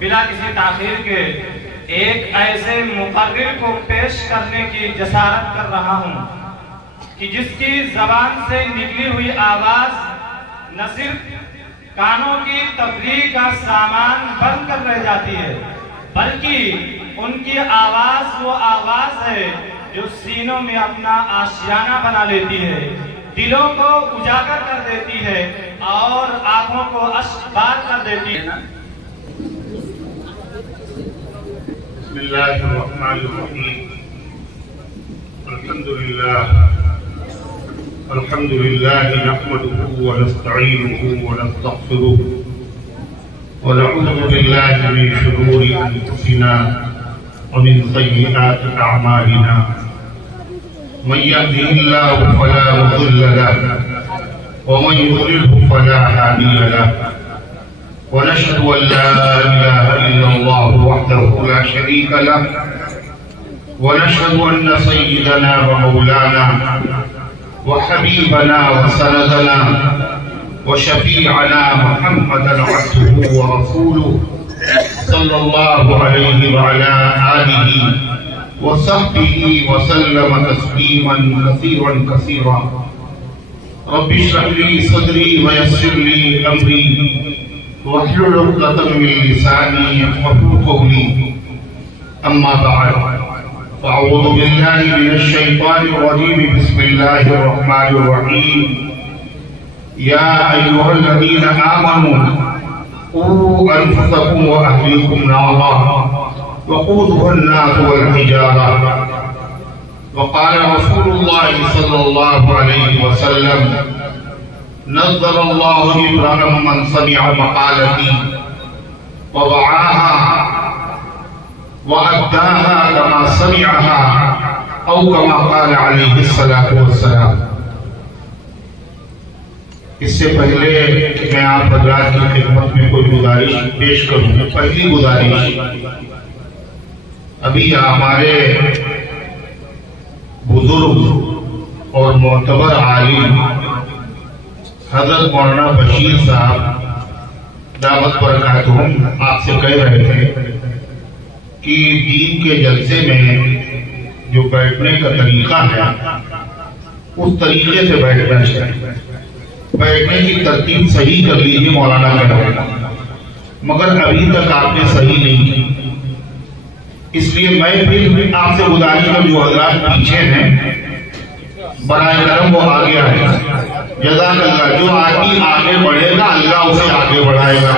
बिना किसी ताखीर के एक ऐसे मुकर्रिर को पेश करने की जसारत कर रहा हूँ कि जिसकी जबान से निकली हुई आवाज न सिर्फ कानों की तफरीह का सामान बनकर रह जाती है, बल्कि उनकी आवाज वो आवाज है जो सीनों में अपना आशियाना बना लेती है, दिलों को उजागर कर देती है और आंखों को अश्कबार कर देती है। अल्हम्दुलिल्लाह नहमदुहु व नस्तईनुहु व नस्तगफिरुह व नऊज़ु बिल्लाहि मिन शुरूरि अंफुसिना व मिन सय्यिआति अअमालिना मन यहदिहिल्लाहु फला मुदिल्ल लहु व मन युद्लिलहु फला हादिय लहु व नशहदु अन ला इलाहा इल्लल्लाहु वहदहु ला शरीका लहु व नशहदु अन्न सय्यिदना व मौलाना व हबीबना व सनदना व शफीअना मुहम्मदन अब्दुहु व रसूलुहु सल्लल्लाहु अलैहि व अला आलिहि व सहबिहि व सल्लम तस्लीमन कसीरन कसीरा। रब्बि इश्रह ली सदरी व यस्सिर ली अमरी वहलुल उक़दतम मिन लिसानी यफ़क़हू क़ौली। अम्मा बअद फ़अऊज़ु बिल्लाहि मिनश शैतानिर रजीम। बिस्मिल्लाहिर रहमानिर रहीम। या अय्युहल्लज़ीना आमनू क़ू अनफुसकुम व अहलीकुम नारा वक़ूदुहा अन्नास वल हिजारा। वक़ाल रसूलुल्लाहि सल्लल्लाहु अलैहि वसल्लम नज़्ज़रल्लाहु इब्राहिम मन समिअ मक़ालती व वअआहा व अद्दाहा कमा समिअहा औ कमा क़ाल अलैहि सलातु वस्सलाम। इससे पहले कि मैं आप हज़रात की खिदमत में कोई गुजारिश पेश करूं, पहली गुजारिश, अभी हमारे बुजुर्ग और मोतबर आलिम हजरत मौलाना बशीर साहब दावत बरकातुहुम आपसे कह रहे थे कि दीन के जलसे में जो बैठने का तरीका है उस तरीके से बैठना चाहिए, बैठने की तरतीब सही कर लीजिए मौलाना कह रहे हैं, मगर अभी तक आपने सही नहीं की। इसलिए मैं फिर आपसे गुजारिश कर, जो हजरात पीछे हैं बराए करम वो आगे आए। जज़ाकल्लाह। जो आदमी आगे बढ़ेगा अल्लाह उसे आगे बढ़ाएगा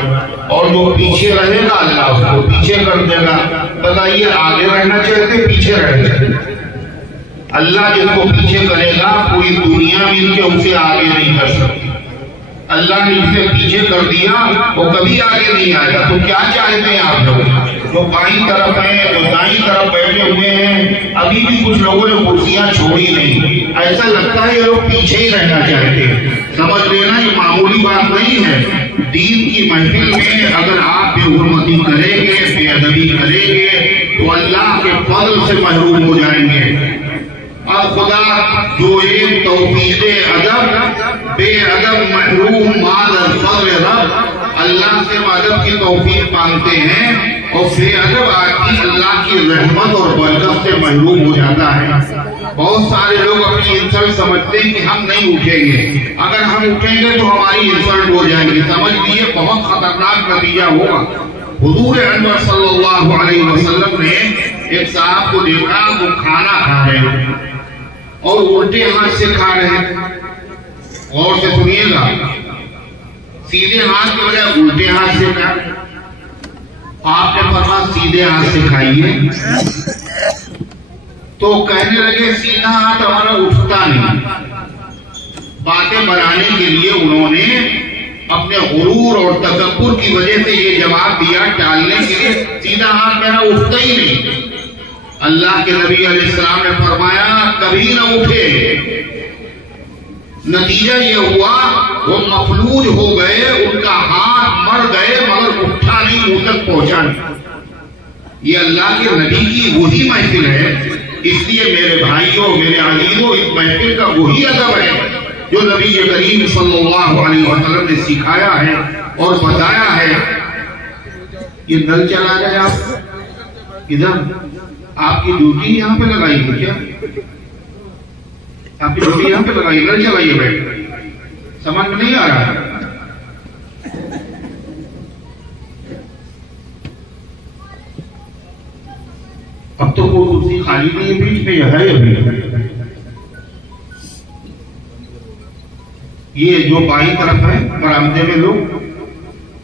और जो पीछे रहेगा अल्लाह उसको पीछे कर देगा। बताइए, आगे रहना चाहते पीछे रहना चाहते? अल्लाह जिसको पीछे करेगा पूरी दुनिया मिलके उसे आगे नहीं कर सकती। अल्लाह ने जिसे पीछे कर दिया वो कभी आगे नहीं आएगा। तो क्या चाहते हैं आप लोग? जो बाईं तरफ है, जो दाईं तरफ बैठे हुए हैं, अभी भी कुछ लोगों ने कुर्सियां छोड़ी नहीं। ऐसा लगता है ये लोग पीछे ही रहना चाहते हैं। समझ लेना ये मामूली बात नहीं है। दीन की महफिल में अगर आप बेहुरमती करेंगे, बेअदबी करेंगे तो अल्लाह के फज़ल से महरूम हो जाएंगे। और खुदा जो एक तौफीक़े अदब बेअदब महरूम मादर फज़ल रब, अल्लाह से अदब की तौफीक मांगते हैं और बेअदब आदमी अल्लाह की रहमत और बरकत से महरूम हो जाता है। बहुत सारे लोग अपनी इंसल्ट समझते हैं कि हम नहीं उठेंगे, अगर हम उठेंगे तो हमारी इंसल्ट हो जाएगी। समझ लिए बहुत खतरनाक नतीजा होगा। हुजूर अनवर सल्लल्लाहु अलैहि वसल्लम ने एक साहब को देखा, वो खाना खा रहे हैं और उल्टे हाथ से खा रहे हैं। और से सुनिएगा, सीधे हाथ के बजाय उल्टे हाथ से खा। आपने फरमाया सीधे हाथ से खाइए, तो कहने लगे सीधा हाथ हमारा उठता नहीं। बातें बनाने के लिए उन्होंने अपने गुरूर और तकब्बुर की वजह से ये जवाब दिया, टालने के लिए सीधा हाथ मेरा उठता ही नहीं। अल्लाह के नबी अलैहिस्सलाम ने फरमाया कभी न उठे। नतीजा ये हुआ वो मफलूज हो गए, उनका हाथ मर गए मगर उठा नहीं, मुंह तक पहुंचा नहीं। ये अल्लाह के नबी की वही महफिल है। इसलिए मेरे भाइयों, मेरे अजीजों, इस महफिल का वही अदब है जो नबी करीम सल्लल्लाहु अलैहि वसल्लम ने सिखाया है और बताया है। ये नल चला रहे आप इधर, आपकी ड्यूटी यहाँ पे लगाई है क्या? आपकी ड्यूटी यहाँ पे लगाई, नल चलाइए बैठ, समझ में नहीं आ रहा है। अब तो कोई कुर्सी खाली नहीं है बीच में, यह है अभी। ये जो बाई तरफ है बरामदे में लोग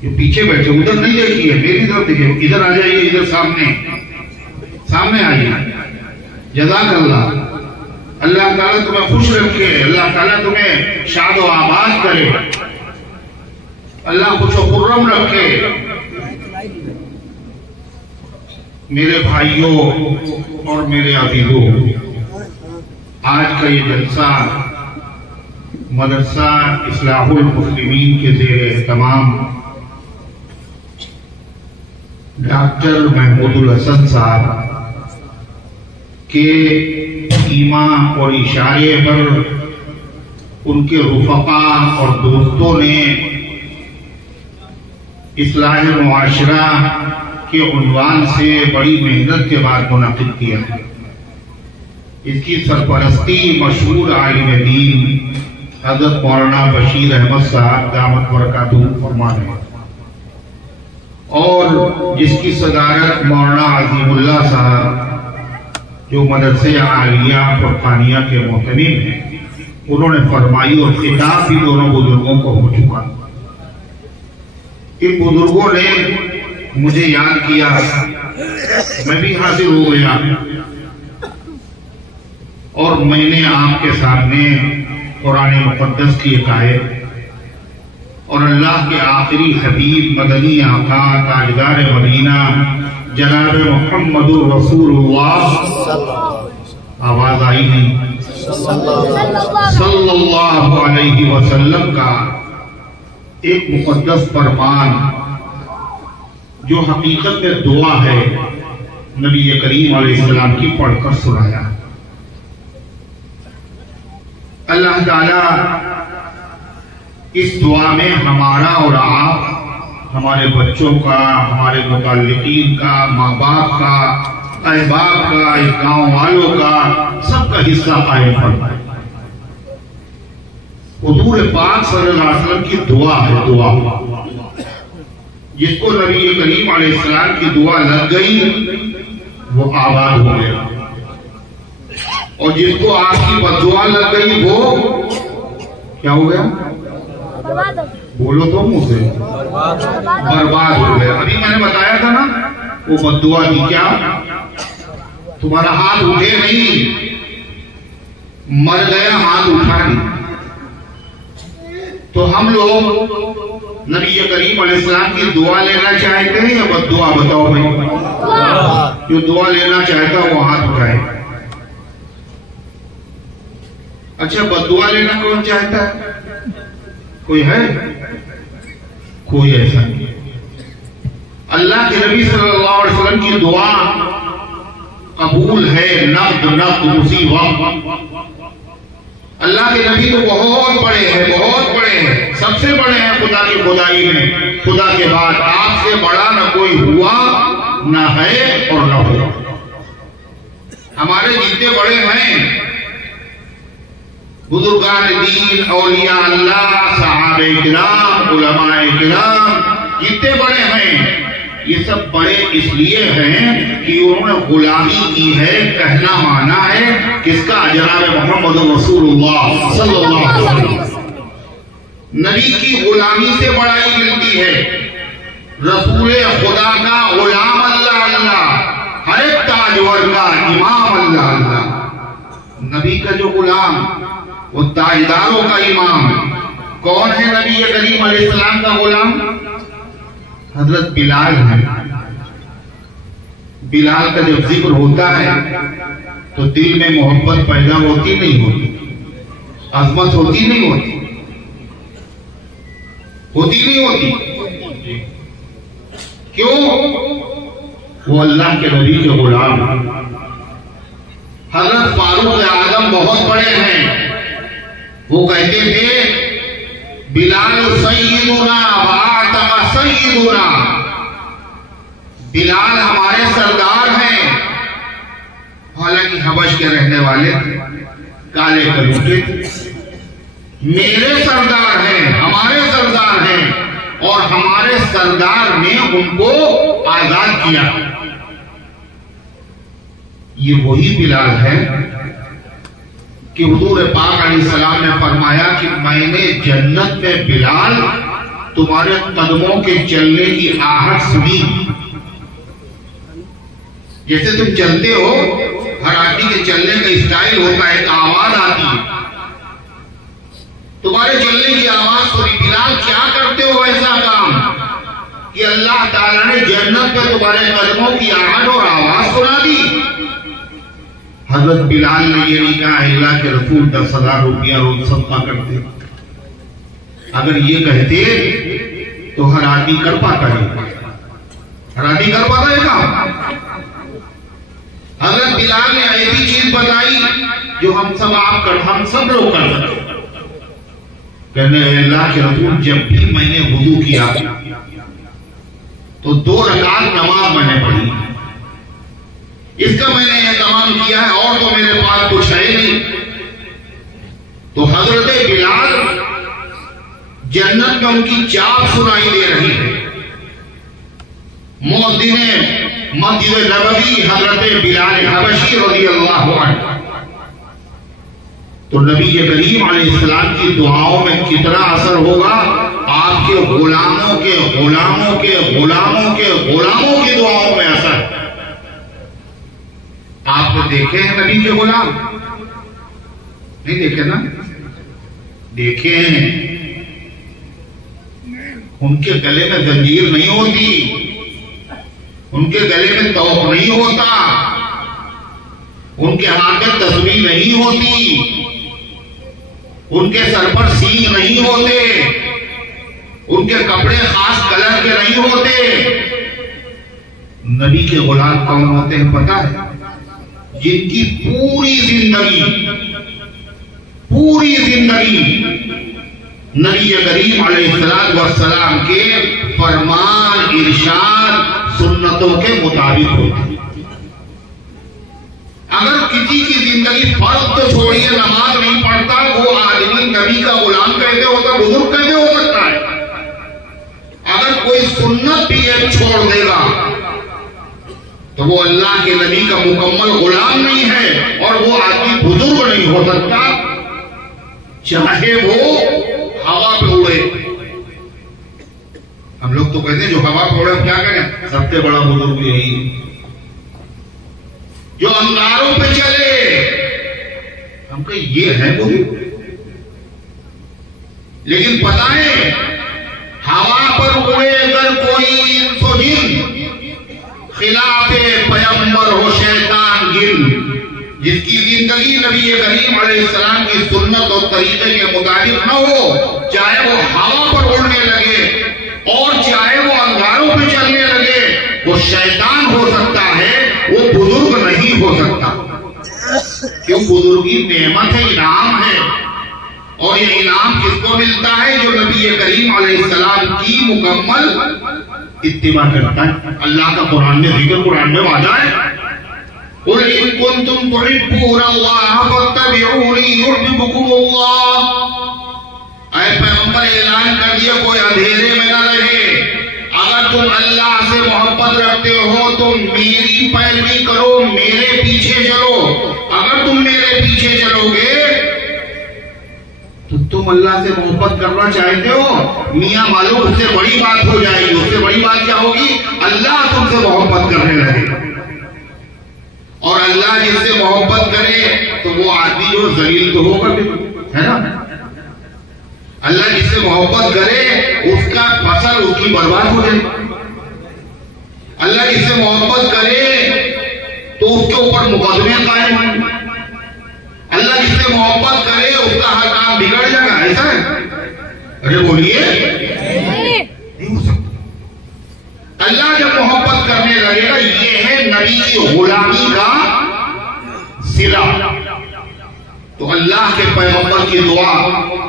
ये पीछे बैठे, उधर नहीं देखिए, मेरी तरफ देखिए, इधर आ जाइए, इधर सामने सामने आइए। जज़ाकल्लाह, अल्लाह ताला तुम्हें खुश रखे, अल्लाह ताला तुम्हें शाद व आबाद करे, अल्लाह खुश व खुर्रम रखे। मेरे भाइयों और मेरे अजीजों, आज का ये जलसा मदरसा इस्लाहुल मुस्लिमीन के ज़ेरे तमाम डॉक्टर महमूदुल हसन साहब के ईमा और इशारे पर उनके रुफ़क़ा और दोस्तों ने इस्लाह मुआशरा के उन्वान से बड़ी मेहनत के बाद मुनाकिद किया। इसकी सरपरस्ती मशहूर आलिम दीन हज़रत मौलाना बशीर अहमद साहब दामत बरकातुहू फरमा है, और जिसकी सदारत मौलाना अज़ीमुल्लाह साहब जो मदरसे आलिया फुरकानिया के मोहतमिम हैं, उन्होंने फरमाई, और खिताब भी दोनों बुजुर्गों को हो चुका। इन बुजुर्गों ने मुझे याद किया, मैं भी हाजिर हो गया, और मैंने आपके सामने कुरान मुक़द्दस की एक आयत और अल्लाह के आखिरी हबीब मदनी आका ताजदार मदीना जनाब मुहम्मदुर रसूलुल्लाह, आवाज आई नहीं, सल्लल्लाहु अलैहि वसल्लम का एक मुक़द्दस फरमान जो हकीकत में दुआ है, नबी करीम अलैहिस्सलाम की पढ़कर सुनाया। अल्लाह ताला इस दुआ में हमारा और आप, हमारे बच्चों का, हमारे मुताल्लिकीन का, माँ बाप का, अहबाब का, इस गांव वालों का, सबका हिस्सा कायम फरमाए। हुजूर पाक सल्लल्लाहु अलैहि वसल्लम की दुआ है, दुआ जिसको नबी करीम अलैहिस्सलाम की दुआ लग गई वो आबाद हो गया, और जिसको आपकी बददुआ लग गई वो क्या हो गया? बोलो तो मुंह से, बर्बाद हो गया। अभी मैंने बताया था ना, वो बददुआ की क्या, तुम्हारा हाथ उठे नहीं, मर गया, हाथ उठा नहीं। तो हम लोग नबी करीम अलैहिस्सलाम की दुआ लेना चाहते हैं या बद्दुआ? बताओ भाई, जो दुआ लेना चाहता है वो हाथ उठाए। अच्छा, बद्दुआ लेना कौन चाहता है? कोई है? कोई ऐसा नहीं। अल्लाह के नबी सल्लल्लाहु अलैहि वसल्लम की दुआ कबूल है, नक़्द मुसीबत। अल्लाह के नबी तो बहुत बड़े हैं, बहुत बड़े हैं, सबसे बड़े हैं खुदा की खुदाई में। खुदा के बाद आपसे बड़ा न कोई हुआ, न है और न होगा। हमारे जितने बड़े हैं बुजुर्गान दीन, औलिया अल्लाह, सहाबे किराम, उलमाए किराम, जितने बड़े हैं, ये सब बड़े इसलिए हैं कि उन्होंने गुलामी की है, कहना माना है किसका? जनाब मोहम्मद रसूलुल्लाह सल्लल्लाहु अलैहि वसल्लम। नबी की गुलामी से बड़ाई मिलती है। रसूल खुदा का गुलाम अल्लाह अल्लाह, हर एक ताजवर का इमाम अल्लाह अल्लाह। नबी का जो गुलाम, वो ताजदारों का इमाम कौन है? नबी करीम अलैहिस्सलाम का गुलाम हजरत बिलाल है। बिलाल का जब जिक्र होता है तो दिल में मोहब्बत पैदा होती नहीं होती, अजमत होती नहीं होती, होती नहीं होती। क्यों? वो अल्लाह के नबी के गुलाम। हजरत फारूक आजम बहुत बड़े हैं, वो कहते थे बिलाल सय्यदुना व आतका सय्यदुना। बिलाल हमारे सरदार हैं, हालांकि हबश के रहने वाले काले कलू के मेरे सरदार हैं, हमारे सरदार हैं, और हमारे सरदार ने उनको आजाद किया। ये वही बिलाल है कि हुजूर पाक अलैहिस्सलाम ने फरमाया कि मैंने जन्नत में बिलाल तुम्हारे कदमों के चलने की आहट सुनी। जैसे तुम चलते हो, हर आदमी के चलने का स्टाइल होता है, एक आवाज आती है, तुम्हारे चलने की आवाज सुनी। बिलाल क्या करते हो ऐसा काम कि अल्लाह ताला ने जन्नत में तुम्हारे कदमों की आहट और आवाज सुना दी। हजरत बिलाल ने ये नहीं कहा अल्लाह के रसूल 10,000 रुपया रोज सदका करते। अगर ये कहते तो हर आदमी कर पाता है, हर आदमी कर पाता है काम। हजरत बिलाल ने ऐसी चीज बताई जो हम सब लोग कर सकते। कहने अल्लाह के रसूल जब भी मैंने वुजू किया तो 2 रकात नमाज मैंने पढ़ी, इसका मैंने एहतमाम किया है, और तो मेरे पास कुछ है नहीं। तो हजरत बिलाल जन्नत में उनकी चाप सुनाई दे रही है। मुअज्जिन मस्जिद नबवी हजरत बिलाल हबशी रज़ियल्लाहु अन्हु, तो नबी करीम अलैहिस्सलाम की दुआओं में कितना असर होगा, आपके गुलामों के गुलामों के गुलामों के गुलामों की दुआओं में असर। आपने देखे हैं नबी के गुलाम? नहीं देखे ना? देखे हैं। उनके गले में जंजीर नहीं होती, उनके गले में तौक नहीं होता, उनके हाथ में तस्वीर नहीं होती, उनके सर पर सींग नहीं होते, उनके कपड़े खास कलर के नहीं होते। नबी के गुलाम कौन होते हैं पता है? जिनकी पूरी जिंदगी नबी करीम अलैहिस्सलाम के फरमान इरशाद सुन्नतों के मुताबिक होती। अगर किसी की जिंदगी फर्ज तो छोड़िए, नमाज नहीं पढ़ता, वो आदमी नबी का गुलाम कैसे होता, बुजुर्ग कैसे हो सकता है? अगर कोई सुन्नत भी एक छोड़ देगा तो वो अल्लाह के नबी का मुकम्मल गुलाम नहीं है, और वो आदमी बुजुर्ग नहीं हो सकता, चाहे वो हवा पे उड़े। हम लोग तो कहते हैं जो हवा पे उड़े क्या करें, सबसे बड़ा बुजुर्ग यही, जो अंगारों पे चले, हम कहे ये है बुजुर्ग। लेकिन पता है हवा पर उड़े अगर कोई इंसो जिन, खिलाफे पैगंबर हो शैतान गिन, जिसकी जिंदगी नबी करीम अलैहिस्सलाम की सुन्नत और तरीके के मुताबिक न हो, चाहे वो हवा पर उड़ने लगे और चाहे वो अंगारों पे चलने लगे, वो शैतान हो सकता है, वो बुजुर्ग नहीं हो सकता। क्यों? बुजुर्गी नेमत है, इनाम है, और ये इनाम किसको मिलता है? जो नबी करीम अलैहिस्सलाम की मुकम्मल इत्तिबा करता है। अल्लाह का कुरान में जिक्र, कुरान में वादा है, कुल इन कुंतुम तुहिब्बूनल्लाह फत्तबिऊनी युहिब्बुकुमुल्लाह। ऐ पैगंबर ऐलान कर दिया कोई अंधेरे में न रहे, अगर तुम अल्लाह से मोहब्बत रखते हो तो मेरी पैरवी करो, मेरे पीछे चलो। अगर तुम मेरे पीछे चलोगे तो तुम अल्लाह से मोहब्बत करना चाहते हो, मियां मालूम उससे बड़ी बात हो जाएगी। उससे बड़ी बात क्या होगी? अल्लाह तुमसे मोहब्बत करने लगे, और अल्लाह जिससे मोहब्बत करे तो वो आदमी जो जलील तो होगा, है ना? अल्लाह जिससे मोहब्बत करे उसका फसल उसकी बर्बाद हो जाए। अल्लाह जिससे मोहब्बत करे तो उसके ऊपर मुकदमे कायम होंगे। अल्लाह जिससे मोहब्बत करे उसका हर काम बिगड़ जाएगा। ऐसा है? अरे बोलिए, नहीं हो सकता। अल्लाह जब मोहब्बत करने लगेगा, ये है नबी की गुलामी का सिला। तो अल्लाह के पैगंबर की दुआ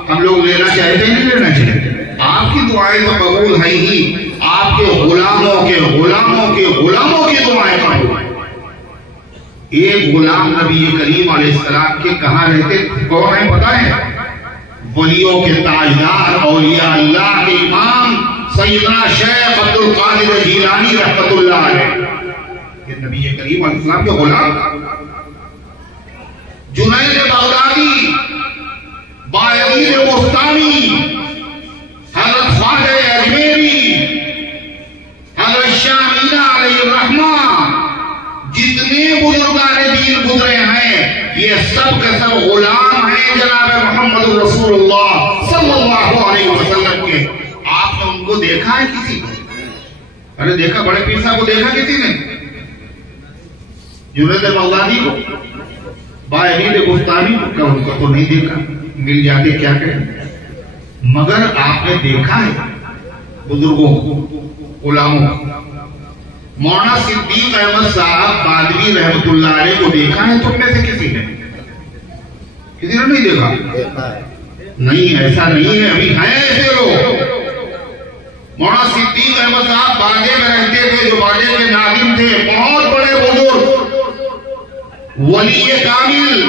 हम लोग लेना चाहते हैं, नहीं लेना चाहिए? आपकी दुआएं तो कबूल है ही, आपके गुलामों के गुलामों के गुलामों की दुआएं कबूल। एक गुलाम नबी करीम अलैहिस्सलाम के कहाँ रहते कौन है पता है? वलियों के ताजदार औलिया अल्लाह के इमाम सैयदना शेख अब्दुल कादिर जीलानी रहमतुल्लाह अलैह के नबी करीम अलैहिस्सलाम के गुलाम। जुनैद बगदादी, बायजीद बुस्तामी, हज़रत ख्वाजा अजमेरी, हज़रत शाह मीना अलैहिर्रहमा, जितने बुजुर्गाने दीन गुजरे हैं ये सब के सब गुलाम हैं जनाब मोहम्मद रसूलुल्लाह सल्लल्लाहु अलैहि वसल्लम के। आपने उनको देखा है किसी को? अरे देखा, बड़े पीर साहब को देखा किसी ने? जुनैद बगदादी को, बायजीद बुस्तामी को उनको तो नहीं देखा, मिल जाते क्या करें। मगर आपने देखा है बुजुर्गों को, गुलामों को। मौलाना सिद्दीक अहमद साहब बादवी रहमतुल्लाह अलैह को देखा है तुम में से किसी ने? किसी ने नहीं देखा? नहीं, ऐसा नहीं है, अभी हैं ऐसे लोग। मौलाना सिद्दीक अहमद साहब बागे में रहते थे, जो बागे के नादिम थे, बहुत बड़े बुजुर्ग, वली कामिल।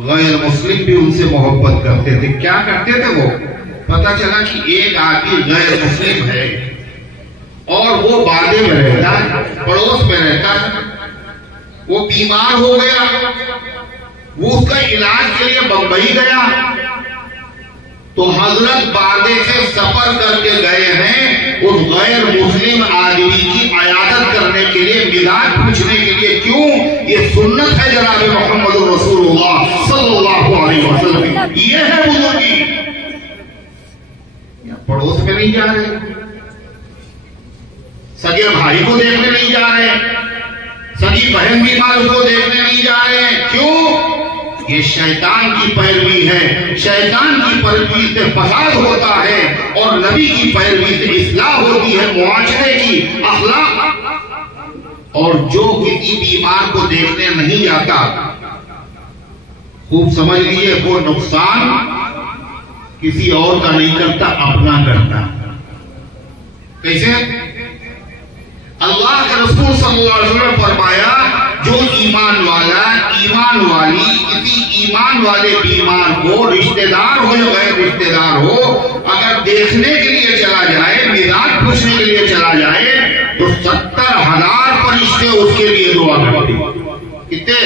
गैर मुस्लिम भी उनसे मोहब्बत करते थे। क्या करते थे वो? पता चला कि एक आदमी गैर मुस्लिम है और वो बादे में रहता है, पड़ोस में रहता है, वो बीमार हो गया, वो उसका इलाज के लिए बंबई गया, तो हजरत बादे से सफर करके गए हैं उस गैर मुस्लिम आदमी की इयादत करने के लिए, मिजाज पूछने के लिए। क्यों? ये सुन्नत है जनाब मोहम्मद रसूलुल्लाह सल्लल्लाहु अलैहि वसल्लम। ये है बुजुर्गी। पड़ोस में नहीं जा रहे, सगे भाई को देखने नहीं जा रहे, सगी बहन बीमार उसको देखने नहीं जा रहे। क्यों? ये शैतान की पैरवी है। शैतान की पैरवी से फसाद होता है और नबी की पैरवी से इस्लाह होती है, मुआशरे की अखलाक। और जो किसी बीमार को देखने नहीं जाता, खूब समझ लिए, वो नुकसान किसी और का नहीं करता, अपना करता। कैसे? अल्लाह के रसूल सल्लल्लाहु अलैहि वसल्लम ने फरमाया, जो ईमान वाला, ईमान वाली किसी ईमान वाले बीमार को, रिश्तेदार हो या गैर रिश्तेदार हो, अगर देखने के लिए चला जाए, मिजाज पूछने के लिए चला जाए, तो 70,000 फरिश्ते उसके लिए दुआ करते। कितने?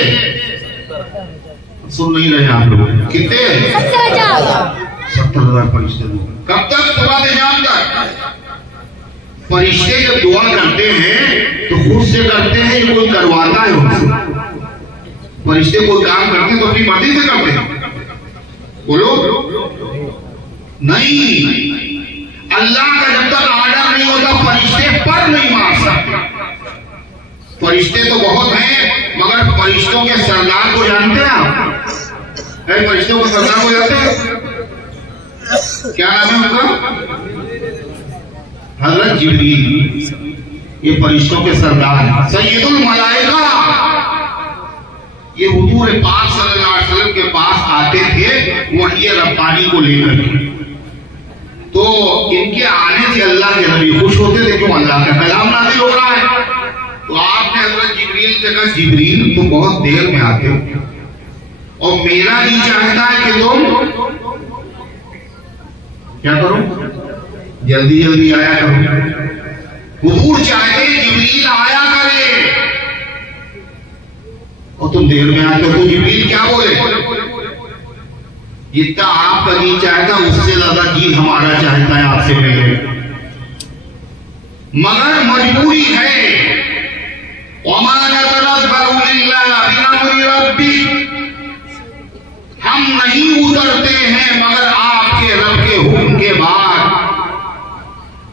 सुन नहीं रहे आप लोग? कितने? 70,000 फरिश्ते। कब तक? सुबह से शाम तक। फरिश्ते जब दुआ करते हैं तो खुद से करते हैं, कोई करवाता है उनसे? फरिश्ते कोई काम करते हैं तो अपनी मर्जी से करते हैं? बोलो नहीं। अल्लाह का जब तक आर्डर नहीं होता फरिश्ते पर नहीं मार सकते। फरिश्ते तो बहुत हैं, मगर फरिश्तों के सरदार को जानते हैं आप? फरिश्तों को सरदार को जानते हैं? क्या नाम है उनका? हज़रत जिब्रील। ये फरिश्तों के सरदार, सैयदुल मलाइका। ये हुजूर पाक सल्लल्लाहु अलैहि वसल्लम के पास आते थे वही रब्बानी को लेकर के। तो इनके आने से अल्लाह के नबी खुश होते थे, क्यों? अल्लाह का कलाम नाज़िल हो रहा है। तो आपने हज़रत जिब्रील से कहा, जिब्रील तुम बहुत देर में आते हो और मेरा जी चाहता है कि तुम क्या करो? जल्दी जल्दी आया करो। हुजूर चाहते जिब्रील आया करे और तुम देर में आते हो। तो जिब्रील क्या बोले? जितना आपका जी चाहता उससे ज्यादा जी हमारा चाहता है आपसे मिले, मगर मजबूरी है। हम नहीं उतरते हैं मगर आपके रब के हुक्म के बाद।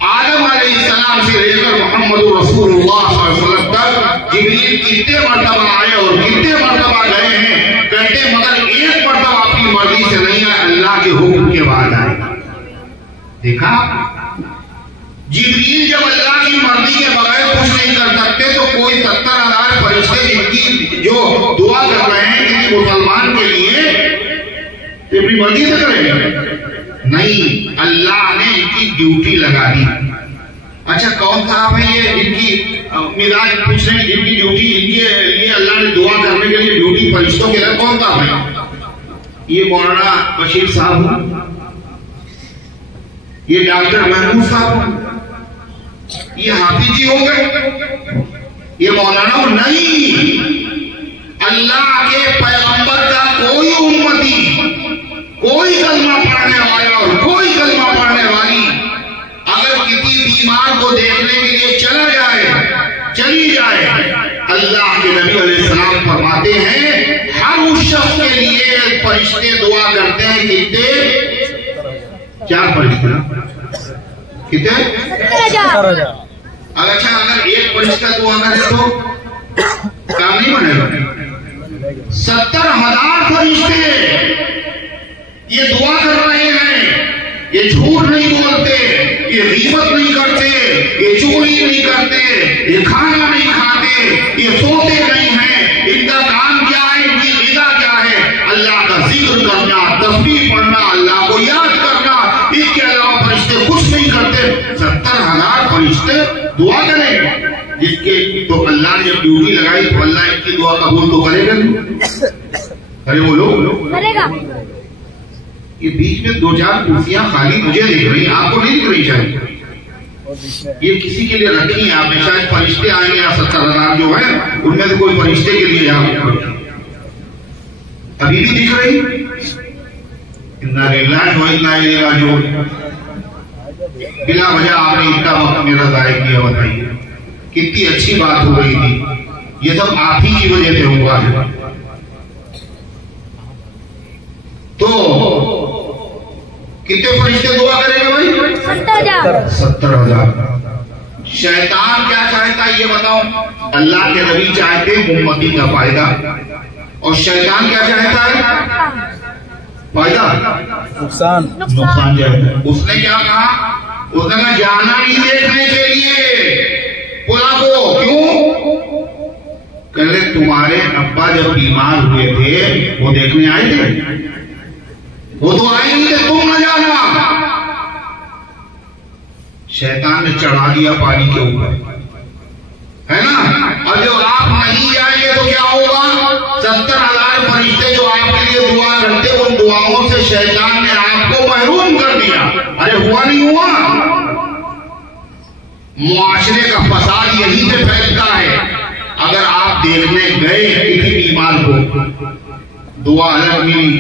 आदम अलैहिस्सलाम से लेकर मोहम्मद रसूलुल्लाह सल्लल्लाहु अलैहि वसल्लम तक जिब्रील कितने मर्तबा आए और कितने मर्तबा गए हैं, कहते मगर एक मर्तबा अपनी मर्जी से नहीं आए, अल्लाह के हुक्म के बाद आए। देखा, जिब्रील जब अल्लाह की मर्जी के बगैर कुछ नहीं कर सकते, तो कोई 70,000 फरिश्ते जिनकी जो दुआ कर रहे हैं किसी मुसलमान के लिए, अपनी मर्जी से करेंगे? नहीं, अल्लाह ने इनकी ड्यूटी लगा दी। अच्छा, कौन साहब है ये जिनकी मिजाज पूछ रहे हैं, जिनकी ड्यूटी, जिनके लिए अल्लाह ने दुआ करने के लिए ड्यूटी फरिश्तों के लिए, कौन साहब है? ये मौलाना बशीर साहब, ये डॉक्टर महमूद साहब, ये हाफिज जी हो गए, ये मौलाना नहीं। अल्लाह के पैगंबर का कोई उम्मती, कोई कलमा पढ़ने वाला और कोई कलमा पढ़ने वाली अगर किसी बीमार को देखने के लिए चला जाए, चली जाए, अल्लाह के नबी अलैहिस्सलाम फरमाते हैं हर उस शख्स के लिए फरिश्ते दुआ करते हैं। कितने? 4 फरिश्ते। कितने? 70,000। अच्छा, अगर एक फरिश्ता दुआ करे तो काम नहीं बनेगा। 70,000 फरिश्ते ये दुआ कर रहे हैं। ये झूठ नहीं बोलते, ये गीबत नहीं करते, ये चोरी नहीं करते, ये खाना नहीं खाते, ये सोते नहीं हैं। इनका काम क्या है? इनकी गिज़ा क्या है? अल्लाह का जिक्र करना, तस्बीह पढ़ना, अल्लाह को याद करना। इसके अलावा फरिश्ते कुछ नहीं करते। 70,000 फरिश्ते दुआ करेंगे। जिसके तो अल्लाह ने ड्यूटी लगाई तो अल्लाह इनकी दुआ कबूल तो करेगा नहीं। अरे बोलो, करेगा। ये बीच में 2-4 कुर्सियां खाली मुझे दिख रही, आपको नहीं दिख रही शायद? ये किसी के लिए रखी है आपने, शायद फरिश्ते आएंगे या 70,000 जो है उनमें से कोई फरिश्ते के लिए यहाँ अभी भी दिख रही। इन्ना लिल्लाहि व इन्ना इलैहि राजिऊन। बिला वजह आपने इतना वक्त मेरा जाया किया, बताइए कितनी अच्छी बात हो रही थी। ये सब आप ही की वजह से हुआ है। तो कितने फरिश्ते दुआ करेंगे भाई? 70,000। शैतान क्या चाहता है ये बताओ? अल्लाह के नबी चाहते उम्मती का फायदा, और शैतान क्या चाहता है? फायदा, नुकसान चाहता है। उसने क्या कहा? उसने कहा जाना नहीं देखने के लिए पुला को। क्यों? कहले तुम्हारे अब्बा जब बीमार हुए थे वो देखने आए थे, वो तो आए नहीं थे, तुम न जाना। शैतान ने चढ़ा दिया पानी के ऊपर, है ना? और जब आप नहीं जाएंगे तो क्या होगा? 70,000 फरिश्ते जो आपके लिए दुआ करते, उन दुआओं से शैतान ने आपको महरूम कर दिया। अरे हुआ नहीं हुआ? मुआशरे का फसाद यहीं से फैलता है। अगर आप देखने गए किसी बीमार को, दुआ अलग मिली,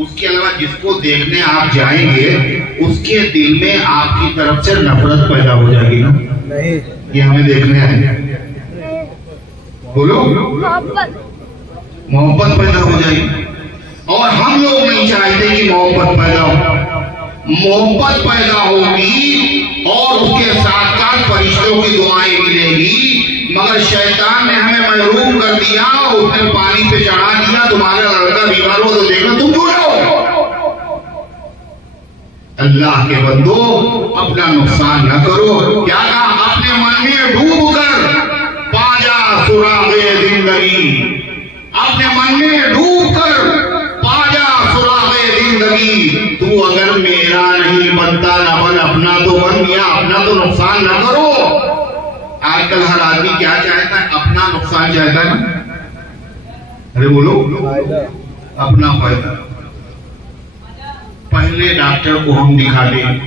उसके अलावा जिसको देखने आप जाएंगे उसके दिल में आपकी तरफ से नफरत पैदा हो जाएगी ना? नहीं, ये हमें देखने आए, बोलो, मोहब्बत पैदा हो जाएगी। और हम लोग नहीं चाहते कि मोहब्बत पैदा हो। मोहब्बत पैदा होगी और उसके साथ साथ फरिश्तों की दुआएं मिलेगी। मगर शैतान ने हमें महरूम कर दिया, उसने पानी पे चढ़ा दिया। तुम्हारा लड़का बीमार हो तो देखो, तुम क्यों जाओ? अल्लाह के बंदो, अपना नुकसान न करो। क्या कहा? अपने मन में डूब कर पाजा सुरागे जिंदगी। अपने मन में डूब कर पाजा सुरागे जिंदगी। तू अगर मेरा नहीं बनता ना बन, अपना तो बन गया, अपना तो नुकसान न करो। आजकल हर आदमी क्या चाहता है? अपना नुकसान चाहता है ना? अरे बोलो, अपना फायदा। पहले डॉक्टर को हम दिखा दें,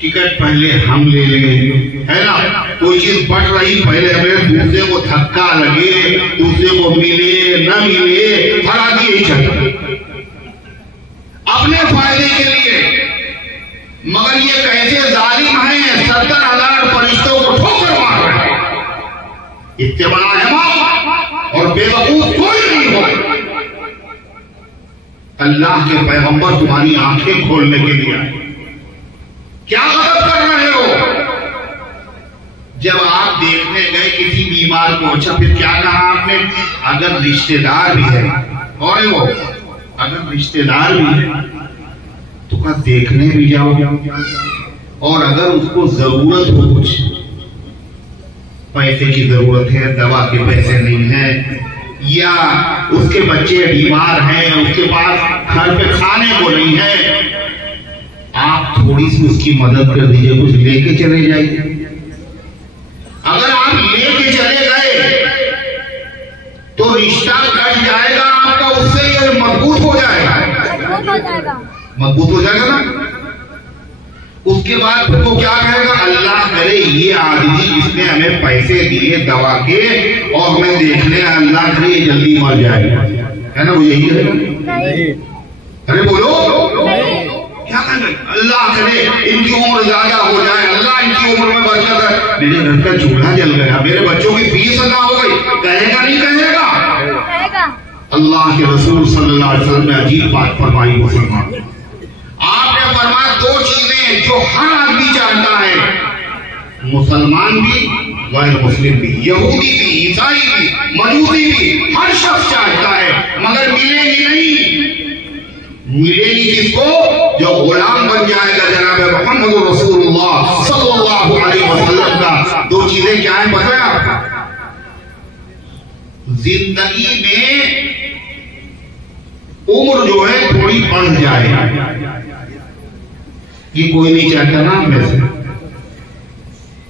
टिकट पहले हम ले लें, है ना? कोई चीज बढ़ रही पहले हमें, दूसरे को धक्का लगे, दूसरे को मिले न मिले, हर आदमी यही चाहता है अपने फायदे के लिए। मगर ये कैसे जालिम हैं, 70,000 फरिश्तों को ठोकर मार रहे हैं। इससे बड़ा है और बेवकूफ कोई नहीं हो। अल्लाह के पैगंबर तुम्हारी आंखें खोलने के लिए आए। क्या गलत कर रहे हो? जब आप देखने गए किसी बीमार को, अच्छा फिर क्या कहा आपने? अगर रिश्तेदार भी है, और वो अगर रिश्तेदार भी है तो क्या देखने भी जाओ? और अगर उसको जरूरत हो, कुछ पैसे की जरूरत है, दवा के पैसे नहीं है, या उसके बच्चे बीमार हैं, उसके पास घर पे खाने को नहीं है, आप थोड़ी सी उसकी मदद कर दीजिए, कुछ लेके चले जाइए। अगर आप लेके चले गए तो रिश्ता कट जाएगा आपका, उससे ये मजबूत हो जाएगा, मजबूत हो जाएगा ना। उसके बाद फिर वो क्या कहेगा, अल्लाह करे ये आदमी जिसने हमें पैसे दिए दवा के और हमें देखने, अल्लाह करे ये जल्दी मर जाएगा, है ना? वो यही कहेगा। अरे बोलो क्या कहना, अल्लाह करे इनकी उम्र ज्यादा हो जाए, अल्लाह इनकी उम्र में बरकत है, मेरे घर का चूल्हा जल गया, मेरे बच्चों की फीस अदा हो गई, कहेगा नहीं कहेगा? अल्लाह के रसूल सल्लल्लाहु अलैहि वसल्लम ने अजीब बात फरमाई मुसलमान। आपने फरमाया दो चीजें जो हर आदमी चाहता है, मुसलमान भी, गैर मुस्लिम भी, यहूदी भी, ईसाई भी, मजूसी भी, हर शख्स चाहता है, मगर मिलेगी नहीं। मिलेगी किसको? जो गुलाम बन जाएगा जनाब मोहम्मद रसूलुल्लाह सल्लल्लाहु अलैहि वसल्लम का। दो चीजें क्या है पता है आपको? जिंदगी में उम्र जो है थोड़ी बढ़ जाए, ये कोई नहीं चाहता ना में से,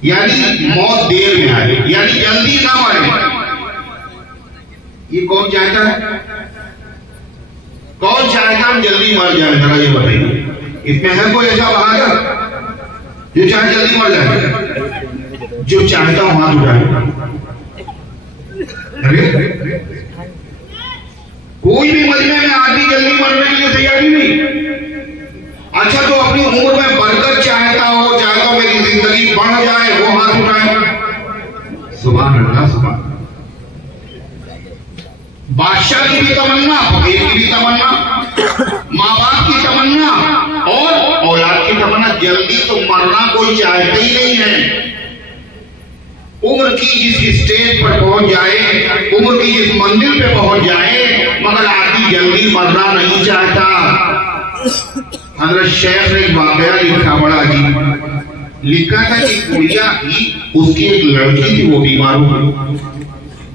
यानी मौत देर में आए, यानी जल्दी ना मरे, ये कौन चाहता है? कौन चाहता हम जल्दी मर जाए? जरा ये बताइए, इसमें है कोई ऐसा बहादुर जो चाहे जल्दी मर जाए? जो चाहता हूं हाथ उठाए। अरे कोई भी मजमे में आदमी जल्दी मरने के लिए तैयारी नहीं। अच्छा, तो अपनी उम्र में बरकत चाहता हो, चाहता हो मेरी जिंदगी बढ़ जाए, वो हाथ उठाए। सुभान अल्लाह, सुभान। बादशाह की भी तमन्ना, फकीर की भी तमन्ना, माँ बाप की तमन्ना और औलाद की तमन्ना, जल्दी तो मरना कोई चाहता ही नहीं है। उम्र की जिस स्टेज पर पहुंच जाए, उम्र की जिस मंजिल पे पहुंच जाए, मगर आदमी जल्दी मरना नहीं चाहता। हजरत शेख ने एक वाकया लिखा, बड़ा अजीब लिखा था कि गुड़िया ही, उसकी एक लड़की थी, वो बीमार हो गई,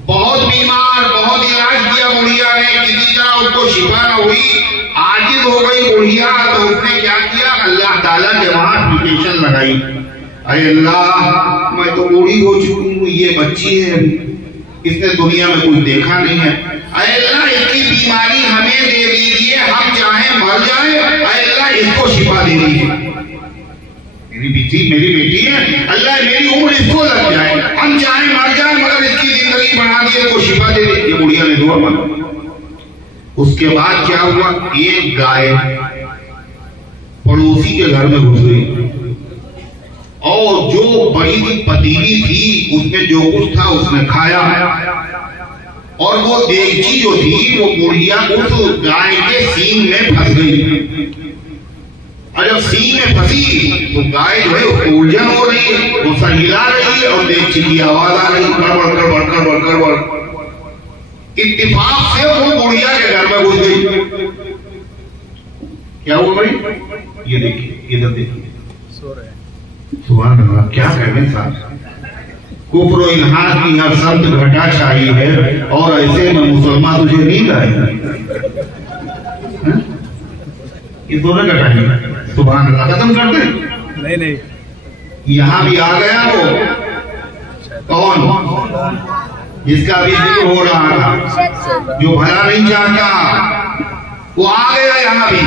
बहुत बीमार, बहुत इलाज किया गुड़िया ने, किसी तरह उसको शिफा न हुई, आजिज हो गई गुड़िया। तो उसने क्या किया, अल्लाह ताला के वहां एप्लीकेशन लगाई, अरे अल्लाह मैं तो बूढ़ी हो चुकी हूँ, ये बच्ची है, इसने दुनिया में कुछ देखा नहीं है, अरे अल्लाह इसकी बीमारी हमें दे दीजिए, हम चाहे मर जाए, अरे अल्लाह इसको शिफा दे दीजिए, मेरी बेटी है, अल्लाह मेरी उम्र इसको लग जाए, हम चाहे मर जाए मगर इसकी जिंदगी बना दिए, इसको शिफा दे दी। ये बुढ़िया ने दुआ मांगी। उसके बाद क्या हुआ, एक गाय पड़ोसी के घर में घुस गई और जो बड़ी सी पतीली थी उसमें जो कुछ था उसने खाया, और वो देगची जो थी वो बुढ़िया उस गाय के सींग में फंस गई। और जब सींग में फंसी तो गाय जो है उसको उलझन हो रही है, वो सर हिला रही है और देगची की आवाज आ रही है, गड़बड़ गड़बड़ गड़बड़ गड़बड़। इत्तेफाक से वो बुढ़िया के घर में घुस गई। क्या हुआ भाई? ये देखिए, इधर देखिए, सो रहे। सुभान अल्लाह, क्या कहने साहब, कुफ्र इल्हाद की हर शब्द घटा छाई है और ऐसे में मुसलमान तुझे नींद आएगी, ये दोनों घटाएंगे। सुभान अल्लाह, खत्म कर दे? नहीं, यहां भी आ गया वो कौन, जिसका अभी जिक्र हो रहा था, जो भला नहीं चाहता, वो आ गया यहां भी।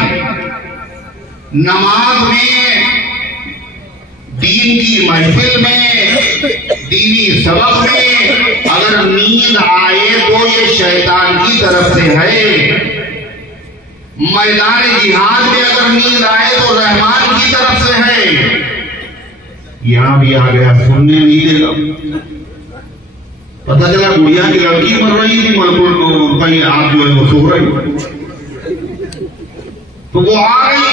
नमाज में, दीन की महफिल में, दीनी सबक में अगर नींद आए तो ये शैतान की तरफ से है। मैदान जिहाद में अगर नींद आए तो रहमान की तरफ से है। यहां भी आ गया, सुनने नहीं देगा। पता चला गुड़िया की लड़की मर रही थी, मलपुर भाई आप जो है वो सो रही, तो वो आ गई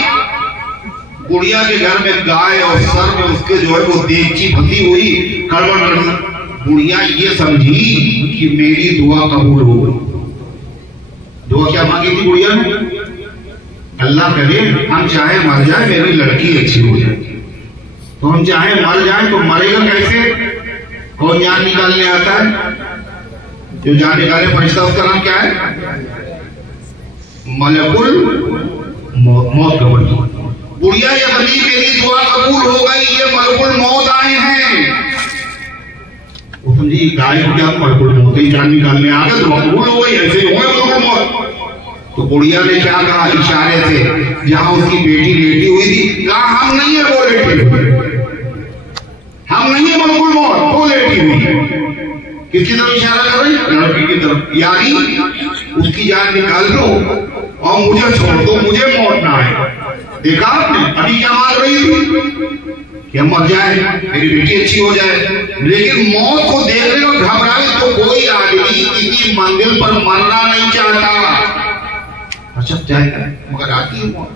गुड़िया के घर में, गाय और सर में उसके जो है वो देगची फंसी हुई, गड़बड़। गुड़िया ये समझी कि मेरी दुआ कबूल हो गई। दुआ क्या मांगी थी गुड़िया ने? अल्लाह करे हम चाहे मर जाए, मेरी लड़की अच्छी हो जाए। तो हम चाहे मर जाए तो मरेगा कैसे? कौन जान निकालने आता है? जो जान निकाले फरिश्ता, उसका नाम क्या है? मलकुल मौत का फरिश्ता। गुड़िया यमनी मेरी दुआ कबूल हो गई, ये मलकुल मौत आए हैं। वो समझी गाय क्या मलकुल मौत ही जान निकालने आ गए, दुआ कबूल हो गई, ऐसे हो गए मलकुल मौत। तो गुड़िया ने क्या कहा इशारे से, जहां उसकी बेटी लेटी हुई थी, कहा हम नहीं है वो लेटी हुई, हम नहीं है मलकुल मौत, वो लेटी हुई। किसकी तरफ इशारा कर रही? लड़की की तरफ, यानी उसकी जान निकाल दो और मुझे छोड़ दो, मुझे मौत ना आए। देखा आपने अभी क्या मांग रही थी कि हम मर जाए, मेरी बेटी अच्छी हो जाए, लेकिन मौत को देखने और घबराए तो कोई आदमी किसी मंजिल पर मरना नहीं चाहता। अच्छा जाएगा मगर आती है मौत।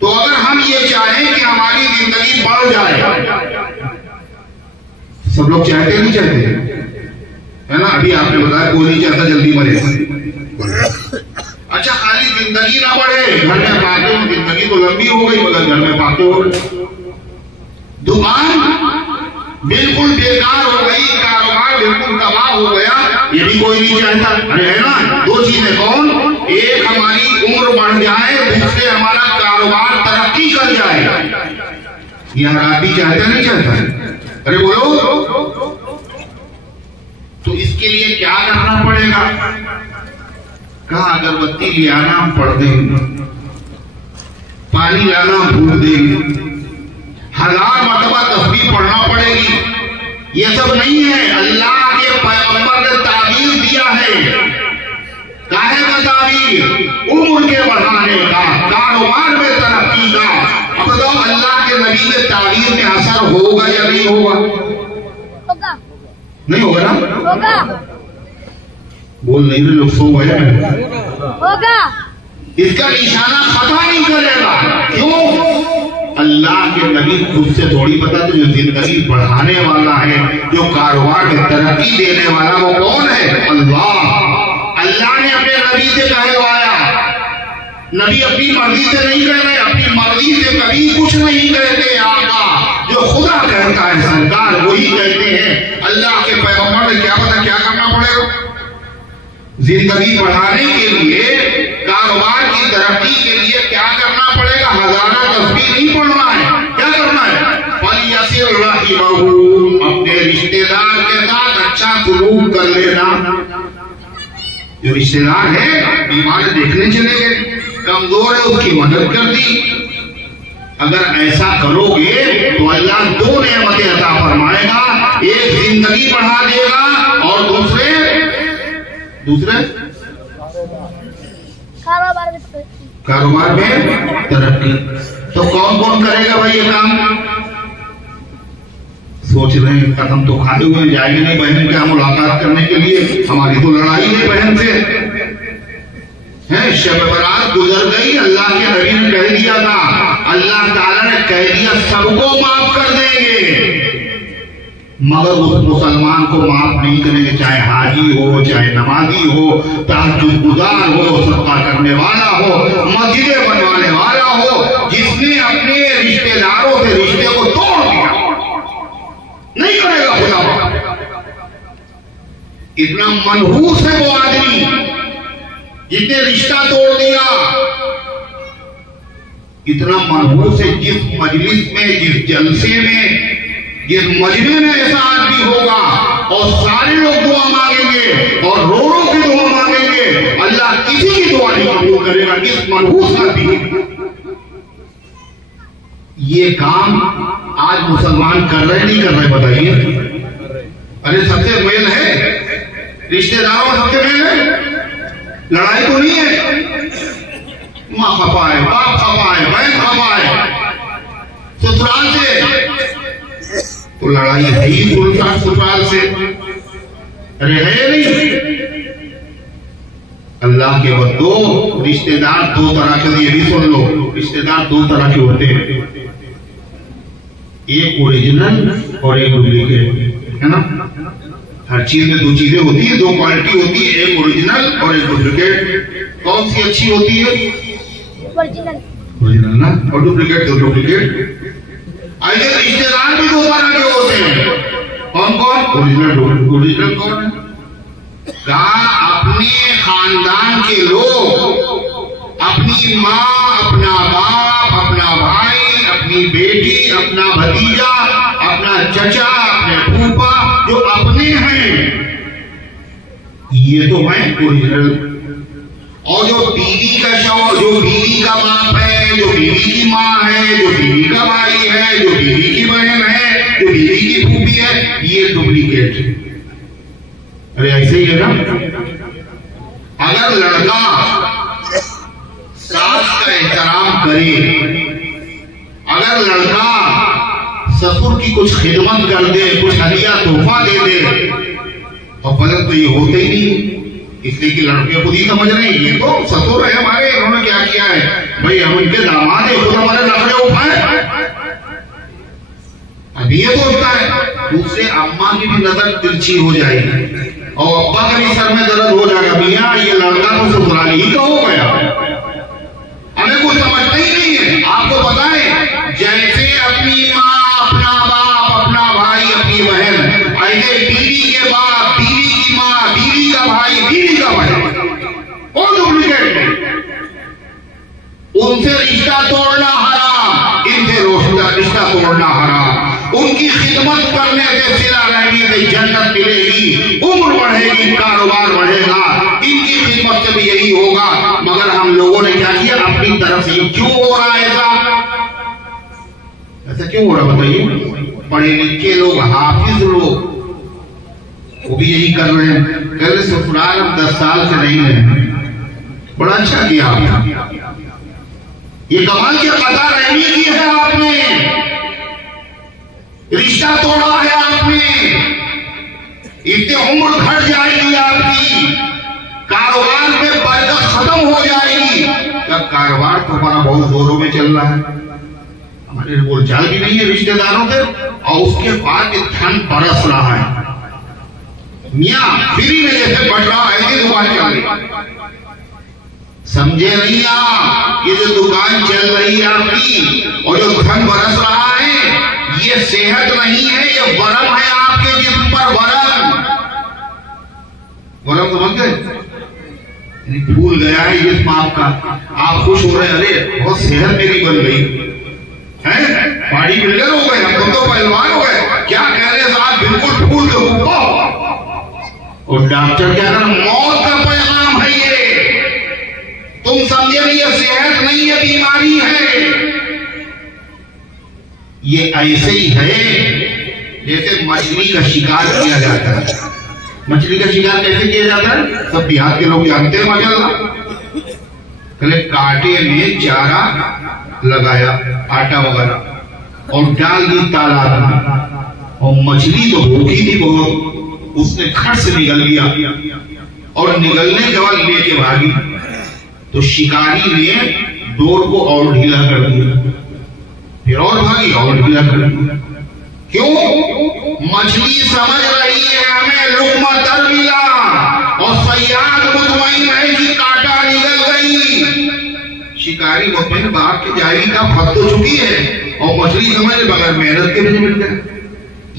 तो अगर हम ये चाहें कि हमारी जिंदगी बढ़ जाए, सब लोग चाहते नहीं चाहते है ना? अभी आपने बताया कोई नहीं चाहता जल्दी मरे। अच्छा खाली जिंदगी ना बढ़े, घर में पाते हो, जिंदगी तो लंबी हो गई मगर घर में पाते हो, दुकान बिल्कुल बेकार हो गई, कारोबार बिल्कुल तबाह हो गया, ये भी कोई नहीं चाहता। अरे है ना, दो चीजें कौन, एक हमारी उम्र बढ़ जाए, दूसरे हमारा कारोबार तरक्की कर जाए। यह आदमी चाहता नहीं चाहता? अरे बोलो। तो इसके लिए क्या करना पड़ेगा? कहा अगरबत्ती ले आना हम पढ़ देंगे, पानी लाना भूल देंगे, 1000 मरतबा तस्बीह पढ़ना पड़ेगी। ये सब नहीं है, अल्लाह के पैगंबर ने ताबीर दिया है। काहे का ताबीर? उम्र के बढ़ाने का, कारोबार में तरक्की का। अब बताओ अल्लाह के नबी के ताबीर में असर होगा या नहीं होगा? नहीं होगा ना? होगा। बोल नहीं रहे लोग, सो गए होगा। इसका निशाना खता नहीं करेगा। क्यों? अल्लाह के नबी खुद से थोड़ी पता, तो जो जिंदगी बढ़ाने वाला है, जो कारोबार में तरक्की देने वाला, वो कौन है? अल्लाह। अल्लाह ने अपने नबी से कहलवाया। नबी अपनी मर्जी से नहीं कह रहे, अपनी मर्जी से कभी कुछ नहीं कहते। आका जो खुदा कहता है सरकार वही कहते हैं। अल्लाह के पैगंबर ने क्या पता क्या करना पड़ेगा जिंदगी बढ़ाने के लिए, कारोबार की तरक्की के लिए क्या करना पड़ेगा? 1000 तस्बीह नहीं पढ़ना है, क्या करना है? अपने रिश्तेदार के साथ अच्छा सलूक कर लेना। जो रिश्तेदार है बीमार देखने चले गए, कमजोर है, उसकी मदद कर दी। अगर ऐसा करोगे तो अल्लाह 2 नेमतें अता फरमाएगा, एक जिंदगी बढ़ा देगा और दूसरे कारोबार में तरक्की। तो कौन कौन करेगा भाई ये काम? सोच रहे हैं कदम तो खाते हुए जाएंगे नहीं बहन के मुलाकात करने के लिए, हमारी तो लड़ाई है बहन से है। शब बरात गुजर गई, अल्लाह के नबी ने कह दिया था, अल्लाह ताला ने कह दिया सबको माफ कर देंगे, मगर उस मुसलमान को माफ नहीं करेंगे, चाहे हाजी हो, चाहे नमाजी हो, तहज्जुद गुजार हो, सदका करने वाला हो, मस्जिदें बनवाने वाला हो, जिसने अपने रिश्तेदारों से रिश्ते को तोड़ दिया, नहीं करेगा खुदा। इतना मनहूस है वो आदमी जिसने रिश्ता तोड़ दिया। इतना मनहूस है, जिस मजलिस में, जिस जलसे में, जिस मजमे में ऐसा आदमी होगा और सारे लोग दुआ मांगेंगे और रो रो के दुआ मांगेंगे, अल्लाह किसी की दुआ नहीं कबूल करेगा। इस मनहूस आदमी ये काम आज मुसलमान कर रहे नहीं कर रहे बताइए? अरे सबसे मेल है, रिश्तेदारों में सबसे मेल है, लड़ाई तो नहीं है। माँ खपा है, बाप खपा है, बहन खपा है, ससुराल से तो लड़ाई है ही ससुराल से। अरे है नहीं। अल्लाह के बंदो, रिश्तेदार 2 तरह के, ये भी सुन लो, रिश्तेदार 2 तरह के होते हैं, एक ओरिजिनल और एक डुप्लीकेट, है ना? हर चीज में 2 चीजें होती है, 2 क्वालिटी होती है, एक ओरिजिनल और एक डुप्लीकेट। कौन सी अच्छी होती है? ओरिजिनल ना, और डुप्लीकेट तो डुप्लीकेट। ऐसे रिश्तेदार भी 2 तरह के होते हैं। कौन कौन? ओरिजिनल। ओरिजिनल कौन है? कहा अपने खानदान के लोग, अपनी माँ, अपना बाप, अपना भाई, अपनी बेटी, अपना भतीजा, अपना चचा, अपने फूफा, जो अपने हैं ये तो है ओरिजिनल। और जो बीवी का शौहर, जो बीवी का बाप है, जो बीवी की माँ है, जो बीवी का भाई है, जो बीवी की बहन है, जो बीवी की फूफी है, ये डुप्लीकेट। अरे ऐसे ही है ना। अगर लड़का सास का एहतराम करे, अगर लड़का ससुर की कुछ खिदमत कर दे, कुछ हदिया तोहफा दे दे, और बदल तो ये होते ही नहीं, इसलिए कि लड़के खुद ही समझ रहे हैं ये तो ससुर है हमारे, इन्होंने क्या किया है भाई, हम उनके दामाद है, खुद हमारे नखरे उठाए। अभी ये सोचता है, दूसरे अम्मा की भी नजर तिरछी हो जाएगी और अब्बा का भी सर में दर्द हो जाएगा, मियाँ ये लड़का तो ससुराली ही का हो गया। हमें कुछ समझता ही नहीं है। आपको पता है, जैसे अपनी माँ, अपना बाप, अपना भाई, अपनी बहन, ऐसे बीवी के बाप, बीवी की माँ, बीवी का भाई, बीवी का बहन, और डुप्लीकेट है। उनसे रिश्ता तोड़ना हराम, इनसे रिश्ता तोड़ना हराम। उनकी खिदमत करने से, सिला रहने से जन्नत मिलेगी, उम्र बढ़ेगी, कारोबार बढ़ेगा। इनकी खिदमत से भी यही होगा। मगर हम लोगों ने क्या किया अपनी तरफ से? क्यों हो रहा है ऐसा क्यों हो रहा बताइए? पढ़े लिखे लोग, हाफिज लोग, वो भी यही कर रहे हैं। कह रहे ससुराल हम 10 साल से नहीं रहे। बड़ा अच्छा किया आपने, ये कमाल की कतार रहनी की है आपने, रिश्ता तोड़ा है आपने, इतनी उम्र घट जाएगी आपकी, कारोबार में बरकत खत्म हो जाएगी। क्या कारोबार तो हमारा बहुत जोरों में चल रहा है, हमारे बोलचाल भी नहीं है रिश्तेदारों के, और उसके बाद धन बरस रहा है। मियाँ फ्री में जैसे बढ़ रहा है, ऐसी दुकान चल रही, समझे नहीं आप? ये जो दुकान चल रही है आपकी और जो धन बरस रहा है, ये सेहत नहीं है, ये वरम है आपके जिस्म पर। वरम समझ गए? भूल गया है जिस्म आपका, आप खुश हो रहे हैं, अरे बहुत सेहत मेरी बन गई है, बॉडी बिल्डर हो गए, हम तो पहलवान हो गए। क्या कह रहे साहब, बिल्कुल फूल के ऊपर। और डॉक्टर क्या कर, मौत का पैगाम है ये, तुम समझे नहीं, ये सेहत नहीं है, बीमारी है। ये ऐसे ही है जैसे मछली का शिकार किया जाता है। मछली का शिकार कैसे किया जाता है? सब बिहार के लोग जानते हैं माशाल्लाह। पहले कांटे में चारा लगाया, आटा वगैरह, और डाल दी तालाब में, और मछली तो भूखी थी बहुत, उसने खट से निकल लिया, और निकलने के बाद लेके भागी। तो शिकारी ने डोर को और ढीला कर दिया, फिर और भागी और ढीला कर दिया। क्यों? मछली समझ रही है हमें लुकमा तर मिला, और सयाद मुतमईन है कि कांटा निकल गई। शिकारी को अपने बाप की जारी का फत तो चुकी है, और मछली समझ बगैर मेहनत के भी मिल गए।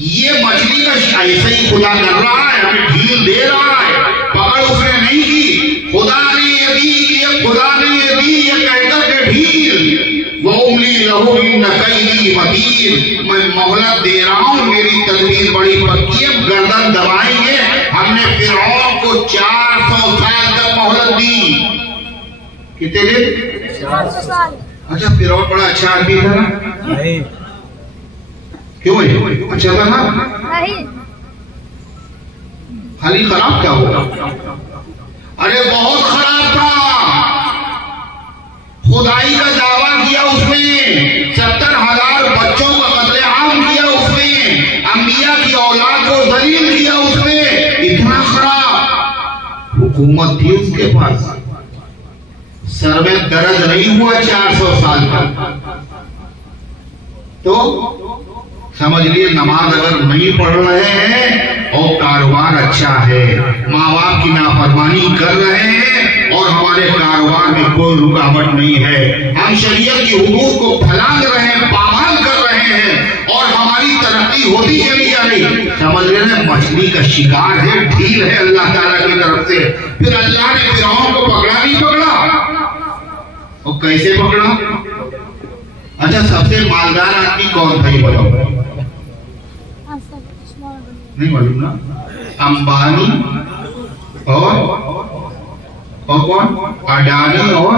ये मछली का ऐसे ही खुदा कर रहा है, हमें ढील दे रहा है, पकड़ उसने नहीं की, खुदा ने ये दी, खुदा ने ये दी, ये कहकर के ढील, वो उंगली लहू इन कई मतीन, मैं मोहलत दे रहा हूं, मेरी तदबीर बड़ी पक्की है, गर्दन दबाएंगे। हमने फिरौन को 400 साल तक मोहलत दी। कितने दिन? 400 साल। अच्छा, फिरौन बड़ा अच्छा आदमी था ना? क्यों है? अच्छा था ना? नहीं। खाली खराब क्या होगा? अरे बहुत खराब था। खुदाई का दावा किया उसने, 70,000 बच्चों का कत्लेआम किया उसने, अंबिया की औलाद को जलील किया उसने। इतना खराब हुकूमत थी उसके पास, सर में दर्द नहीं हुआ 400 साल तक। तो समझ लिए, नमाज अगर नहीं पढ़ रहे हैं और कारोबार अच्छा है, माँ बाप की नाफरमानी कर रहे हैं और हमारे कारोबार में कोई रुकावट नहीं है, हम शरीयत की हुकूक को फैलांग रहे हैं, पाबंद कर रहे हैं, और हमारी तरक्की होती चली जा रही। समझ रहे, मछली का शिकार है, ढील है अल्लाह ताला की तरफ से। फिर अल्लाह ने फिरौन को पकड़ा नहीं पकड़ा, और कैसे पकड़ा? अच्छा, सबसे मालदार आदमी कौन था ये बताओ? नहीं मालूम ना? अंबानी और कौन? अडानी और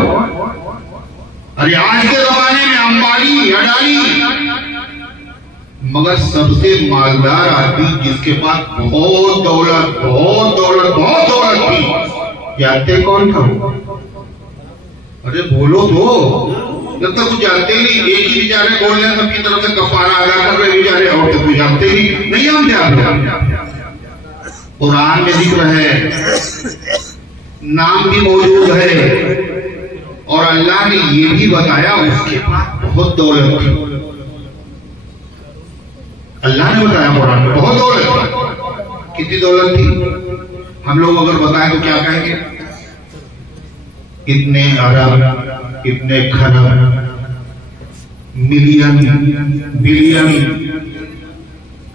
अरे आज के जमाने में अंबानी अडानी, मगर सबसे मालदार आदमी जिसके पास बहुत दौलत थी, जानते कौन था? अरे बोलो तो, जब तक कुछ जानते ही नहीं, एक ही बेचारे बोल रहे हैं सबकी तरफ से कफारा अदा कर रहे बेचारे, और तो कुछ जानते ही नहीं जानते आप। कुरान में जिक्र है, नाम भी मौजूद है, और अल्लाह ने ये भी बताया उसके पास बहुत दौलत थी। अल्लाह ने बताया कुरान में बहुत दौलत थी। कितनी दौलत थी? हम लोग अगर बताएं तो क्या कहेंगे? इतने अरब, इतने खरब, मिलियन, बिलियन,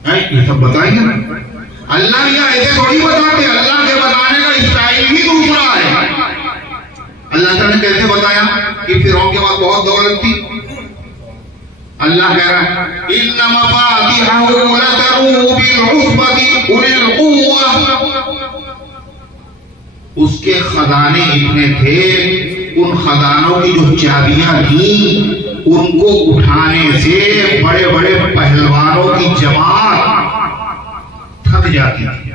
ये सब बताएंगे ना। अल्लाह या ऐसे थोड़ी बताते, अल्लाह के बताने का स्टाइल ही दूसरा है। अल्लाह ताला ने कैसे बताया कि फिरौन के पास बहुत दौलत थी? अल्लाह कह रहा है इन्ना मफातिहु लतनू बिल-उस्बति उलिल कुव्वा, उसके खजाने इतने थे, उन खजानों की जो चाबियां थी उनको उठाने से बड़े बड़े पहलवानों की जमात थक जाती थी।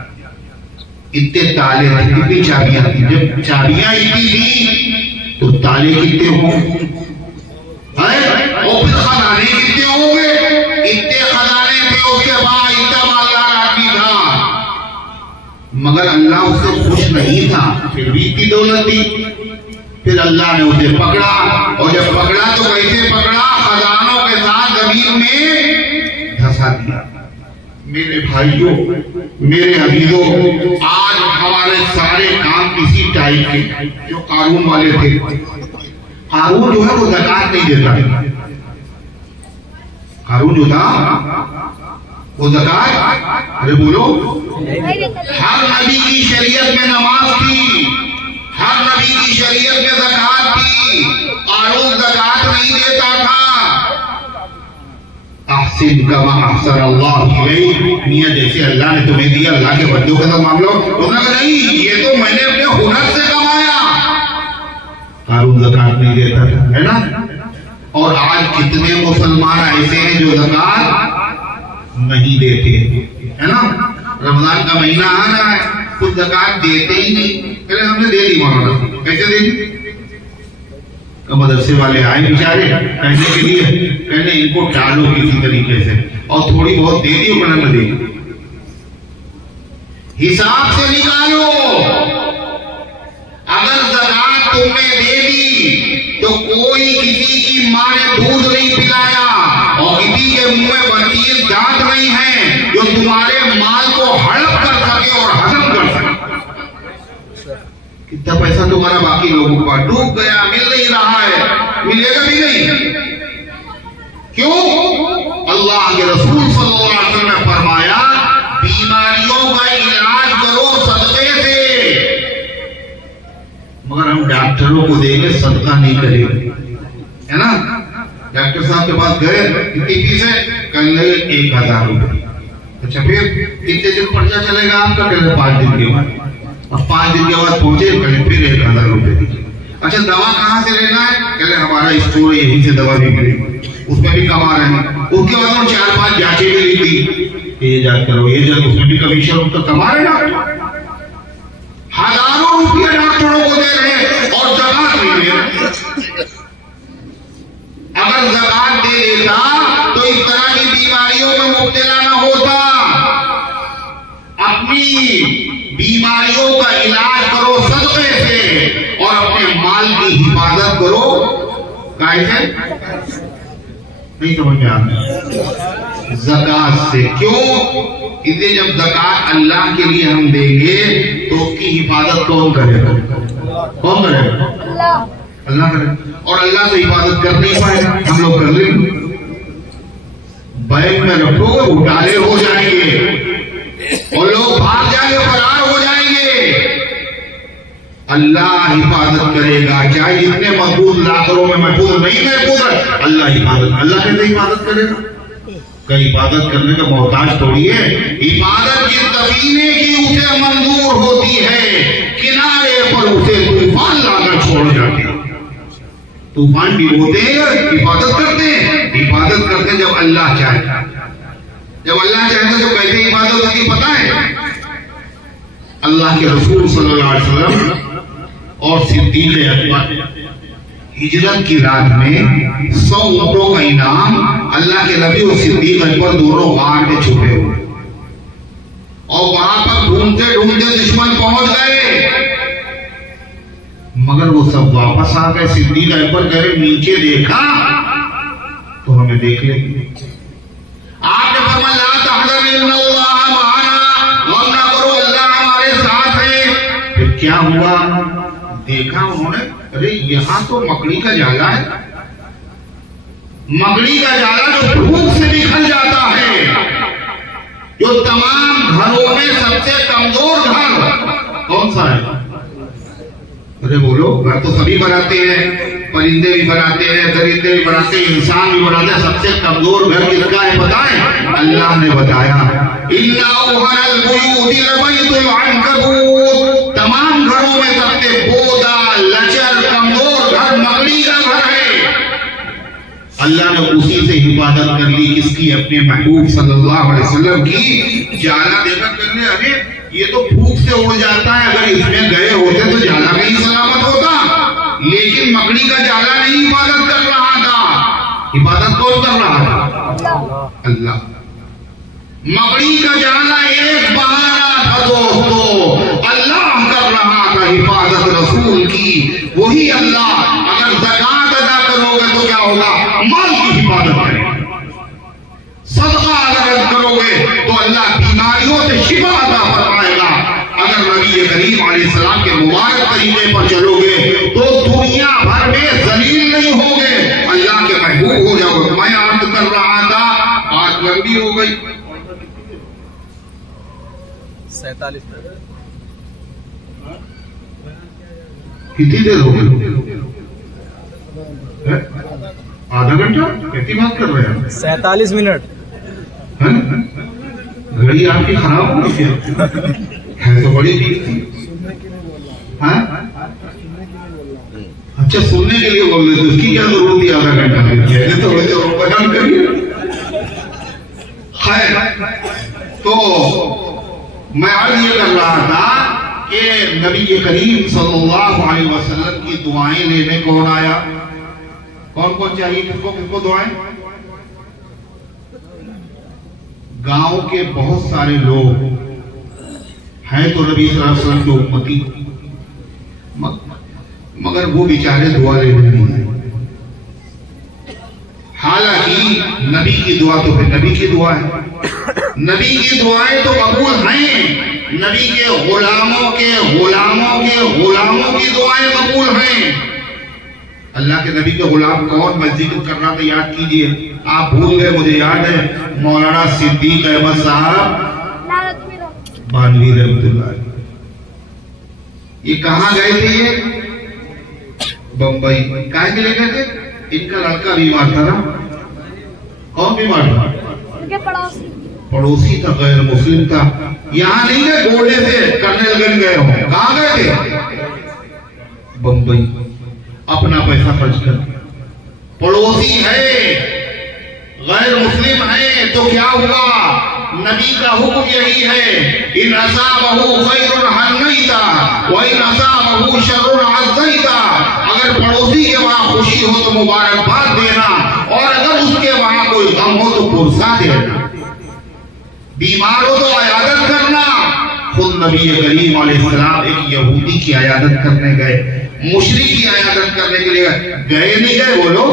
इतने ताले थे, कितनी चाबियां थी। जब चाबियां इतनी थी तो ताले कितने होंगे, और फिर खजाने कितने होंगे? इतने खजाने थे उसके बाद, इतना मालदार आदमी था, मगर अल्लाह उससे खुश नहीं था, फिर भी इतनी दौलत थी। फिर अल्लाह ने उसे पकड़ा, और जब पकड़ा तो कैसे पकड़ा? खजानों के साथ जमीन में धंसा दिया। मेरे भाइयों, मेरे अजीजों, आज हमारे सारे काम इसी टाइप के, जो कारून वाले थे। कारून जो है वो ज़कात नहीं देता है। कारून जो था वो ज़कात, अरे बोलो, हर नबी की शरीयत में नमाज थी, हर नबी की शरीयत में ज़कात थी, कारून ज़कात नहीं देता था। अहसिन कमा अहसन अल्लाह इलैक, मियां जैसे अल्लाह ने तुम्हें दिया, अल्लाह के बंदों के साथ मामला। उन्होंने कहा नहीं, ये तो मैंने अपने हुनर से कमाया। कारून ज़कात नहीं देता था, है ना? और आज कितने मुसलमान ऐसे हैं जो ज़कात नहीं देते, है ना? रमजान का महीना आ रहा है, कुछ ज़कात देते ही नहीं। पहले हमने दे दी मौलाना, कैसे दे दी? मदरसे वाले आए बेचारे कहने के लिए, कहने इनको टालो किसी तरीके से, और थोड़ी बहुत दे दी, बना न दे, हिसाब से निकालो। अगर ज़कात तुमने दे दी तो कोई किसी की मां ने दूध नहीं पिलाया, और किसी के मुंह में 32 दांत नहीं है जो तुम्हारे माल को हड़प कर सके और हजम कर सके। कितना पैसा तुम्हारा बाकी लोगों का डूब गया, मिल नहीं रहा है, मिलेगा भी नहीं। क्यों? अल्लाह के रसूल सल्लल्लाहु अलैहि वसल्लम ने फरमाया, बीमारियों का इलाज करो सदके से, मगर हम डॉक्टरों को देंगे, सदका नहीं करेंगे, है ना? डॉक्टर साहब के पास गए, कितनी फीस है? कल 1000 रुपए। अच्छा, फिर कितने दिन पर्चा चलेगा आपका? कल 5 दिन के बाद, और 5 दिन के बाद पहुंचे, कल फिर 1000 रुपए दीजिए। अच्छा, दवा कहाँ से लेना है? कहले हमारा स्टोर है, यहीं से दवा भी मिलेगी, उसमें भी कमा रहे हैं। उसके बाद उन्होंने 4-5 जांचें भी लिख दी, ये जांच करो, ये जांच, उसमें भी कमीशन तो कमा रहे डॉक्टर। हजारों रुपये डॉक्टरों को दे रहे हैं और ज़कात नहीं दे रहे। अगर ज़कात दे देता तो इस तरह की बीमारियों में मुब्तला न होता। अपनी बीमारियों का इलाज करो सदके से, और अपने माल की हिफाजत करो कैसे? नहीं समझ में आता? ज़कात से। क्यों? इसलिए जब ज़कात अल्लाह के लिए हम देंगे तो उसकी हिफाजत कौन करेगा? कौन करेगा? अल्लाह करेगा। और अल्लाह से हिफाजत कर नहीं पाएगा, हम लोग कर लेंगे। बैंक में रखोगे, घोटाले हो जाएंगे और लोग भाग जाएंगे, फरार हो जाएंगे। अल्लाह हिफाजत करेगा। चाहे जितने महफूज लाखों में महफूज नहीं महफूज है, अल्लाह हिफाजत, अल्लाह कैसे हिफाजत करेगा? कहीं हिफाजत करने का मोहताज थोड़ी है। हिफाजत जिस सफीने की उसे मंजूर होती है, किनारे पर उसे तूफान लाकर छोड़ जाते हैं। तूफान भी होते हैं, हिफाजत करते हैं। हिफाजत करते जब अल्लाह चाहे, जब अल्लाह चाहते तो कैसे हिफाजत होती पता है? अल्लाह के रसूल सल्लल्लाहु अलैहि वसल्लम और सिद्दीक़ अकबर हिजरत की रात में 100 ऊंटों का इनाम अल्लाह के नबी और सिद्दीक़ अकबर दोनों गार में छुपे हुए, और वहां पर ढूंढते ढूंढते दुश्मन पहुंच गए, मगर वो सब वापस आ गए। सिद्दीक़ अकबर कह रहे नीचे देखा तो हमें देख लेंगे। आपने फरमाया ला तहज़न इन्नल्लाह मअना, गम ना करो अल्लाह हमारे साथ है। फिर क्या हुआ? देखा उन्होंने, अरे यहाँ तो मकड़ी का जाला है, मकड़ी का जाला जो धूप से निकल जाता है, जो तमाम घरों में सबसे कमजोर घर कौन सा है? अरे बोलो, घर तो सभी बनाते हैं, परिंदे भी बनाते हैं, दरिंदे भी बनाते हैं, इंसान भी बनाते हैं, सबसे कमजोर घर किसका है पता है? अल्लाह ने बताया तमाम घरों में सबसे बोदा लचर कमजोर घर मकड़ी का घर है। अल्लाह ने उसी से हिफाजत कर ली, किसकी? अपने महबूब सल्लल्लाहु अलैहि वसल्लम की। जाला देखकर करने, अरे ये तो भूख से उड़ जाता है, अगर इसमें गए होते तो जाला कहीं सलामत होता, लेकिन मकड़ी का जाला नहीं हिफाजत कर रहा था। हिफाजत कौन कर रहा था? अल्लाह। मकड़ी का जाला एक बहाना था दोस्तों, अल्लाह कर रहा था हिफाजत रसूल की। वही अल्लाह, अगर ज़कात अदा करोगे तो क्या होगा? माल की हिफाजत करेगा। सदका अगर करोगे तो अल्लाह बीमारियों से शिफा अदा फरमाएगा। अगर नबी करीम अलैहिस्सलाम के मुबारक तरीके पर चलोगे तो दुनिया भर में जलील नहीं होगे, अल्लाह के महबूब हो जाओगे। मैं अर्ज कर रहा था, आज लंबी हो गई 47 मिनट। कितनी देर हो गई? आधा घंटा? कितनी बात कर रहे हैं? 47 मिनट। घड़ी आपकी खराब हो गई है तो बड़ी ठीक थी। हाँ? अच्छा, सुनने के लिए बोल रहे थे, उसकी क्या जरूरत थी आधा घंटा? तो बयान करिए। खैर, तो मैं आज ये कर रहा था कि नबी करीम सल्लल्लाहु अलैहि वसल्लम की दुआएं लेने कौन आया? कौन कौन चाहिए? किसको किसको दुआएं? गांव के बहुत सारे लोग हैं तो नबी सल्लल्लाहु अलैहि वसल्लम के उम्मती, मगर वो बेचारे दुआ लेने नहीं आए। हालांकि नबी की दुआ तो फिर नबी की दुआ है, नबी की दुआएं तो कबूल हैं, नबी के गुलामों के गुलामों के गुलामों की दुआएं कबूल हैं। अल्लाह के नबी के गुलाम कौन? मैं जिक्र करना तो याद कीजिए, आप भूल गए, मुझे याद है, मौलाना सिद्दीक अहमद साहब बानवी रहमतुल्लाह। ये कहाँ गए थे? ये बम्बई। काहे के लिए गए थे? इनका लड़का बीमार था ना। कौन बीमार था? पड़ोसी था, गैर मुस्लिम था। यहाँ नहीं गए गोल्डे से कर्नलगंज गए हो। कहाँ गए थे? बम्बई। अपना पैसा खर्च कर, पड़ोसी है, गैर मुस्लिम है, तो क्या हुआ? नबी का हुक्म यही है, इन असाबहु खैरुन हन्नैता व इन असाबहु शर्रुन अज़ैता। अगर पड़ोसी के वहां खुशी हो तो मुबारकबाद देना, और अगर उसके वहां कोई गम हो तो पुरसा देना। बीमार हो तो अयादत करना। खुद नबी करीम अलैहिस्सलाम एक यहूदी की अयादत करने गए, मुशरिक की अयादत करने के लिए गए नहीं गए? बोलो,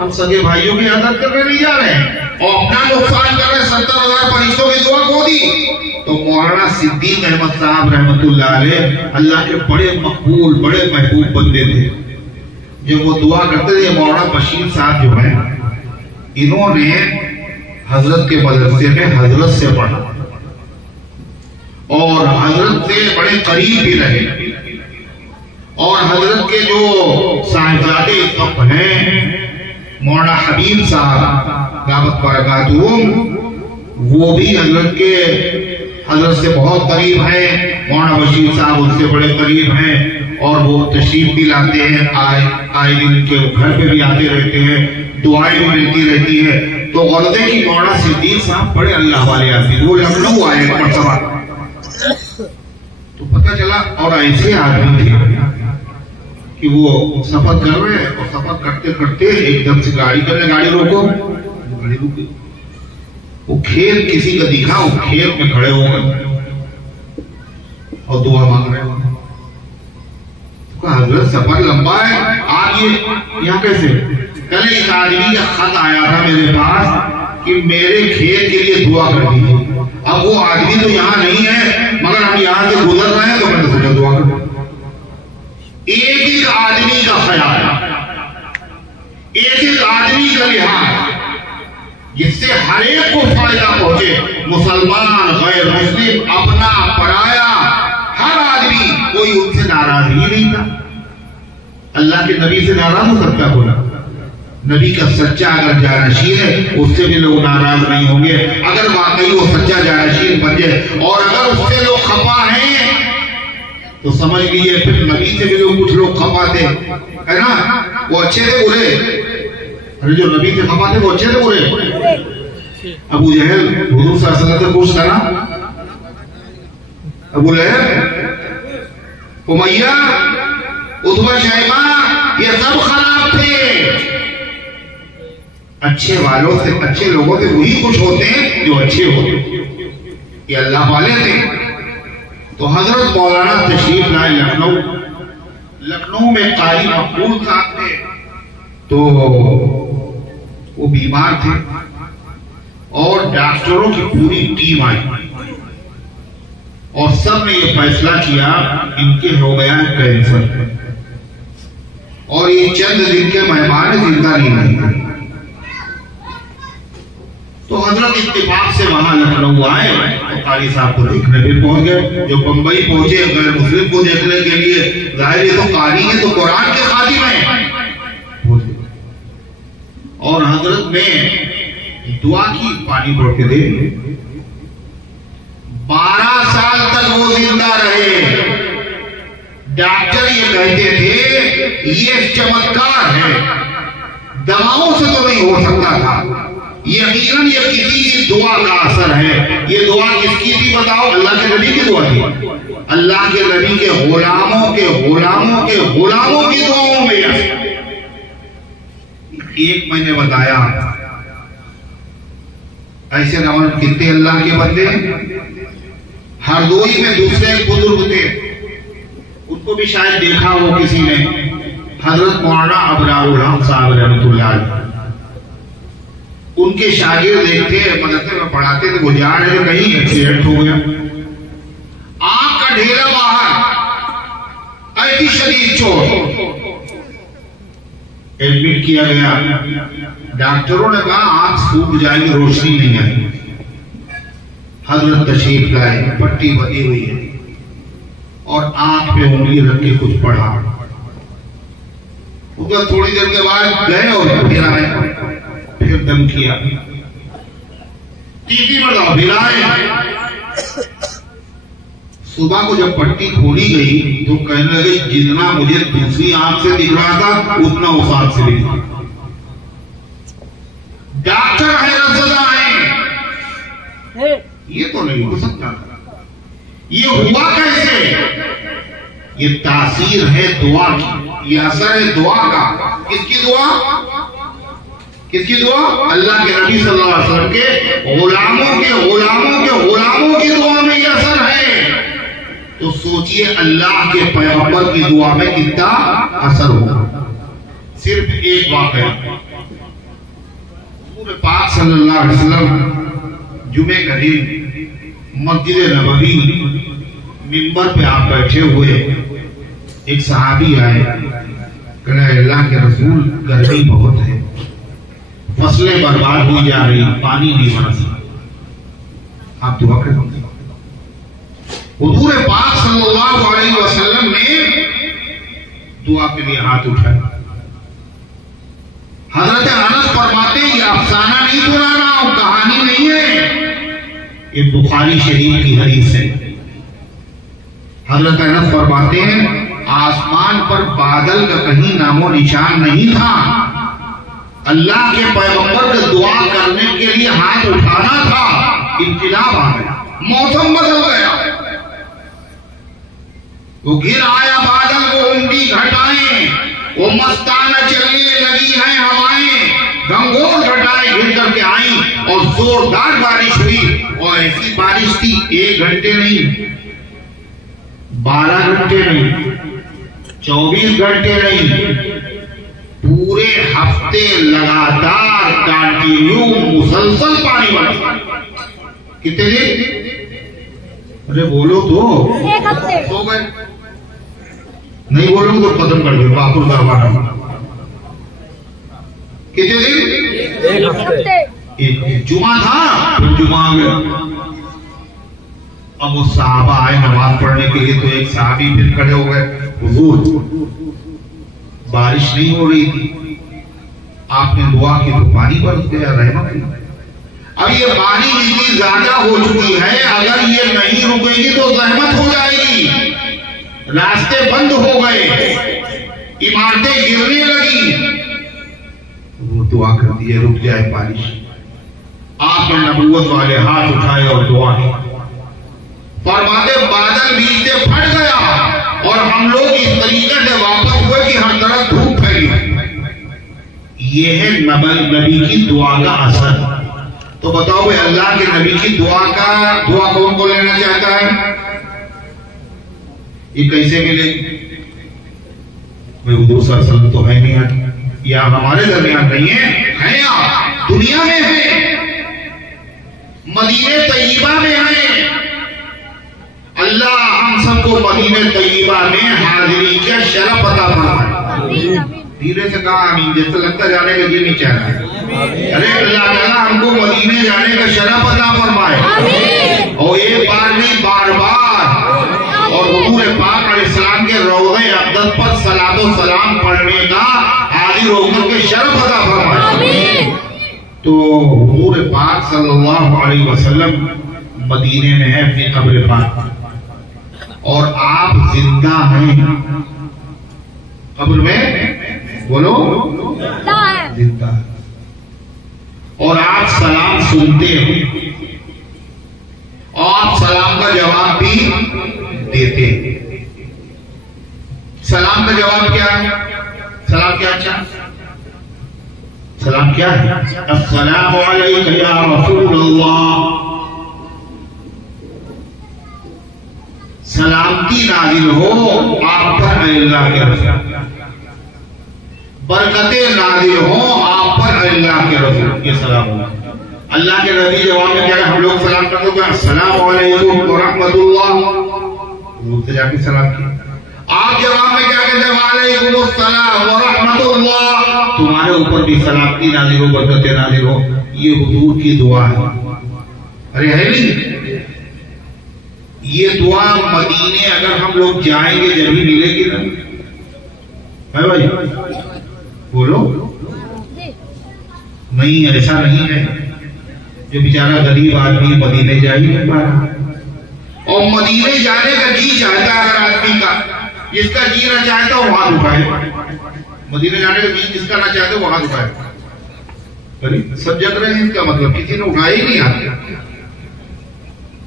हम सगे भाइयों की अयादत करने नहीं जा रहे हैं और अपना नुकसान कर रहे। 70,000 फरिश्तों की दुआ खो दी। तो मौलाना सिद्दीक अहमद साहब रहमतुल्लाह अलैह अल्लाह के बड़े मकबूल, बड़े महबूब बंदे थे। जब वो दुआ करते थे, मौलाना बशीर साहब जो है, इन्होंने हजरत के मदरसे में हजरत से पढ़ा और हजरत से बड़े करीब भी रहे। और हजरत के जो साहिबजादे इस वक्त हैं मौलाना हबीब साहब दामत बरकातुहुम, वो भी हजरत से बहुत करीब हैं। मौलाना बशीर साहब उनसे बड़े करीब हैं और वो तशरीफ भी लाते हैं, आए दिन उनके घर पे भी आते रहते हैं, दुआएं भी मिलती रहती है। तो गौरते की मौलाना सिद्दीक साहब बड़े अल्लाह वाले आदमी, वो लखनऊ आए मरतबा, तो पता चला और ऐसे आदमी थे कि वो सफर कर रहे हैं और सफर करते करते एकदम से गाड़ी रोको, गाड़ी रुकी, वो खेत किसी का दिखा, वो खेत में खड़े हो गए और दुआ मांग रहे हो। हजरत सफर लंबा है, आप ये यहाँ कैसे? कल एक आदमी का खत आया था मेरे पास कि मेरे खेत के लिए दुआ कर दीजिए। अब वो आदमी तो यहाँ नहीं है, मगर हम यहाँ से गुजर रहे हैं, तो मैंने सोचा दुआ कर। एक एक आदमी का ख्याल, एक एक आदमी का लिहाज, जिससे हर एक को फायदा पहुंचे, मुसलमान गैर मुस्लिम, अपना पराया, हर आदमी, कोई उनसे नाराज ही नहीं था। अल्लाह के नबी से नाराज हो सकता बोला? नबी का सच्चा अगर जानशीन है उससे भी लोग नाराज नहीं होंगे। अगर वाकई वो सच्चा जानशीन बन जाए और अगर उससे लोग खफा हैं तो समझ लीजिए फिर नबी से भी लोग कुछ लोग खफा थे, है ना? वो अच्छे थे बुरे? अरे जो नबी से खफा थे वो अच्छे थे बुरे? अबू जहल हुजूर सल्लल्लाहु अलैहि वसल्लम से पूछ था ना, अबू लहब, उमैया, उतबा, शैबा, ये सब खराब थे। अच्छे वालों से, अच्छे लोगों से वही खुश होते हैं जो अच्छे होते हैं, ये अल्लाह वाले थे। तो हजरत मौलाना तशरीफ लाए लखनऊ में कारी मकबूल साहब थे, तो वो बीमार थे और डॉक्टरों की पूरी टीम आई और सब ने ये फैसला किया इनके हो गया है कैंसर और ये चंद दिन के मेहमान जिंदा नहीं रहेंगे। तो हजरत इत्तेफाक से वहां लखनऊ आए तो कारी साहब को देखने भी पहुंच गए। जो बंबई पहुंचे गैर मुस्लिम को देखने के लिए, जाहिर है तो कारी है, तो कुरान के खादिम है। और हजरत ने दुआ की, पानी बढ़ के दे। 12 साल तक वो जिंदा रहे। डॉक्टर ये कहते थे ये चमत्कार है, दवाओं से तो नहीं हो सकता था, यकीनन ये किसी की दुआ का असर है। ये दुआ किसकी थी बताओ? अल्लाह के नबी की दुआ थी। अल्लाह के नबी के गुलामों के गुलामों के गुलामों की दुआओं में एक मैंने बताया ऐसे नमन कितने अल्लाह के बंदे हरदोई में दूसरे बुजुर्ग थे, उनको भी शायद देखा हो किसी ने, हजरत मौलाना अबरारुल हक साहब रहमतुल्लाह अलैह। उनके शागिर्द देखते मदरसे में पढ़ाते थे, वो जा रहे थे कहीं, एक्सीडेंट हो गया, आंख का ढेरा बाहर, ऐसी शदीद चोट, एडमिट किया गया। डॉक्टरों ने कहा आंख सूख जाएगी, रोशनी नहीं आएगी। हजरत तशरीफ लाए, पट्टी बनी हुई है और आंख पे उंगली रख के कुछ पढ़ा। उसके थोड़ी देर के बाद गए और फिर आए, फिर दम किया, तीसरी मरतबा फिर आए। सुबह को जब पट्टी खोली गई तो कहने लगे जितना मुझे दूसरी आंख से दिख रहा था उतना उस आंख से दिख रहा। डॉक्टर हैरत से आए, ये तो नहीं हो सकता, ये हुआ कैसे? ये तासीर है दुआ की, ये असर है दुआ का। किसकी दुआ? किसकी दुआ? अल्लाह के नबी सल्लल्लाहु अलैहि वसल्लम के गुलामों के गुलामों के गुलामों की दुआ में ये असर है। तो सोचिए अल्लाह के पैगंबर की दुआ में कितना असर होगा। सिर्फ एक वाक़या, हुज़ूर पाक सल्लल्लाहु अलैहि वसल्लम जुमे का दिन मस्जिद नबवी मिंबर पे आप बैठे हुए, एक सहाबी आए, कहना अल्लाह के रसूल गर्मी बहुत है, फसलें बर्बाद हुई जा रही, पानी नहीं बरसा, आप दुआ करें। हुज़ूर पाक सल्लल्लाहु अलैहि वसल्लम ने दुआ के लिए हाथ उठाए। हजरत अनस फरमाते ये अफसाना नहीं सुना रहा हूं, कहानी नहीं है, ये बुखारी शरीफ की हदीस है। हजरत अनस फरमाते हैं आसमान पर बादल का कहीं नामो निशान नहीं था। अल्लाह के पैगंबर को दुआ करने के लिए हाथ उठाना था, इंतजाम आ गया, मौसम बदल गया, वो गिर आया बादल, वो उंडी घटाएं, वो मस्ताना चलने लगी हैं हवाएं, गंगोर घटाएं गिर करके आई और जोरदार बारिश हुई। और ऐसी बारिश थी 1 घंटे नहीं, 12 घंटे नहीं, 24 घंटे नहीं, पूरे हफ्ते लगातार कंटिन्यू मुसलसल पानी बरसा। कितने दिन? अरे बोलो तो। 1 हफ्ते। सो गए? नहीं बोलोगे तो खत्म कर दो बापुर दरबार। कितने दिन? 1 हफ्ते। एक जुमा था, फिर जुमा में अब वो साहबा आए नमाज पढ़ने के लिए, तो एक साहबी फिर खड़े हो गए, हुजूर बारिश नहीं हो रही थी, आपने दुआ की तो पानी बरस गया, रहमत हुई। अब ये पानी इतनी ज्यादा हो चुकी है, अगर ये नहीं रुकेगी तो रहमत हो जाएगी। रास्ते बंद हो गए, इमारतें गिरने लगी, वो दुआ कर दिए रुक जाए बारिश। आपने नबूवत वाले हाथ उठाए और दुआ की, फरमाते बादल बीच से फट गया और हम लोग इस तरीके से वापस हुए कि हर तरफ धूप फैली। ये है नबी की दुआ का असर। तो बताओ भाई, अल्लाह के नबी की दुआ कौन को लेना चाहता है? ये कैसे मिलेगी भाई? हुजूर सल्लल्लाहु अलैहि वसल्लम तो है नहीं, या हमारे दरमियान नहीं है या दुनिया में है, मदीने तैयबा में है। अल्लाह हम सबको मदीने तैयबा में हाजिरी का शरफ अता फरमाए। धीरे से कहा आमीन, जैसे लगता जाने का ये नहीं चाह रहा। अरे अल्लाह ताला हमको मदीने जाने का शरफ अता फरमाए, और एक बार नहीं बार बार, और हुजूर पाक अलैहिस्सलाम के रौज़े अक़दस पर सलातो सलाम पढ़ने का हाजिर होकर के शरफ अता फरमाए। तो हुजूर पाक सल्लल्लाहु अलैहि वसल्लम मदीने में है अपनी कब्र पाक, और आप जिंदा हैं कब्र में, बोलो जिंदा है, और आप सलाम सुनते हो और आप सलाम का जवाब भी देते। सलाम का जवाब क्या है? सलाम क्या? अच्छा सलाम क्या है? अस्सलामु अलैका या रसूलल्लाह, सलामती नाजिल हो आप पर अल्लाह के रसूल, बरकतें नाजिल हो आप पर अल्लाह के रसूल। ये सलाम होगा। अल्लाह के नबी जवाब में क्या है? हम लोग सलाम करते हैं अस्सलामु अलैकुम व रहमतुल्लाह, मुझसे जाके सलाम किया। आप जवाब में क्या कहते हैं? वालेकुम अस्सलाम व रहमतुल्लाह, तुम्हारे ऊपर भी सलामती नाजिल हो, बरकतें नाजिल हो। ये हुजूर की दुआ है। अरे है नहीं, ये दुआ मदीने अगर हम लोग जाएंगे जब ही मिलेगी ना, है भाई? बोलो नहीं, ऐसा नहीं है। जो बेचारा गरीब आदमी मदीने जा ही नहीं पा रहा, और मदीने जाने का जी चाहता है अगर आदमी का, जिसका जी ना चाहता वो हाथ उठाए। मदीने जाने का जी जिसका ना चाहते वो हाथ उठाए। अरे सब जग रहे हैं, इसका मतलब किसी ने उठाए ही नहीं हाथ।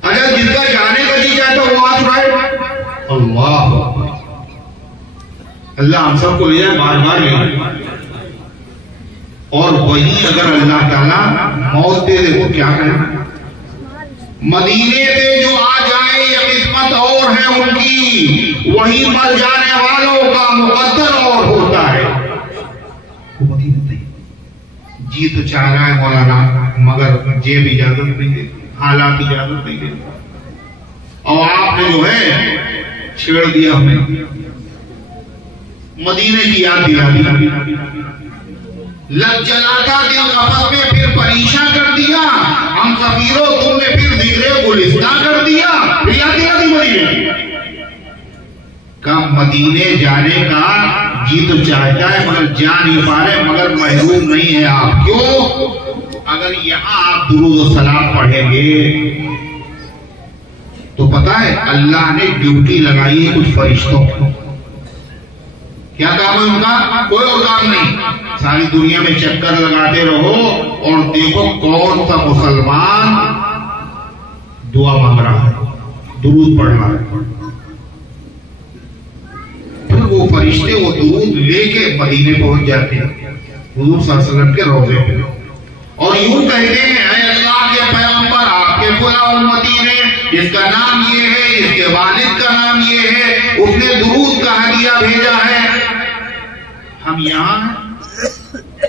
अगर जिसका जाने का जी चाहता वो हाथ उठाए। अल्लाह अल्लाह हम सबको ले जाए, बार बार ले जाए। और वही अगर अल्लाह ताला मौत दे दे वो क्या करें? मदीने से जो आ जाए ये किस्मत और है उनकी, वही मर जाने वालों का मुकद्दर और होता है। वो मदीने जी तो चाह रहा है मौलाना, मगर जेब इजाजत नहीं दे, हालात इजाजत नहीं दे, और आपने जो है छेड़ दिया हमें, मदीने की याद दिला दी, लग जलाता दिल कफस में फिर परेशान कर दिया, हम सफीरों तुमने फिर जिक्रे गुलिस्तां कर दिया, फिर याद दिला दी मदीने। का मदीने जाने का जी तो चाहता है मगर जा नहीं पा रहे, मगर महरूम नहीं है आप। क्यों? अगर यहाँ आप दुरूद और सलाम पढ़ेंगे तो पता है अल्लाह ने ड्यूटी लगाई है कुछ फरिश्तों को। क्या काम है उनका? कोई और काम नहीं, सारी दुनिया में चक्कर लगाते रहो और देखो कौन सा मुसलमान दुआ मांग रहा है, दुरूद पढ़ रहा है। फिर वो फरिश्ते वो दुरूद लेके मदीने पहुंच जाते हैं हुजूर सल्लल्लाहु अलैहि वसल्लम के रोज़े पे, और यूं कहते हैं अल्लाह के पैगंबर आपके फुला उम्मती ने, इसका नाम ये है, इसके वालिद का नाम ये है, उसने दुरूद का हदिया भेजा है। हम यहाँ हैं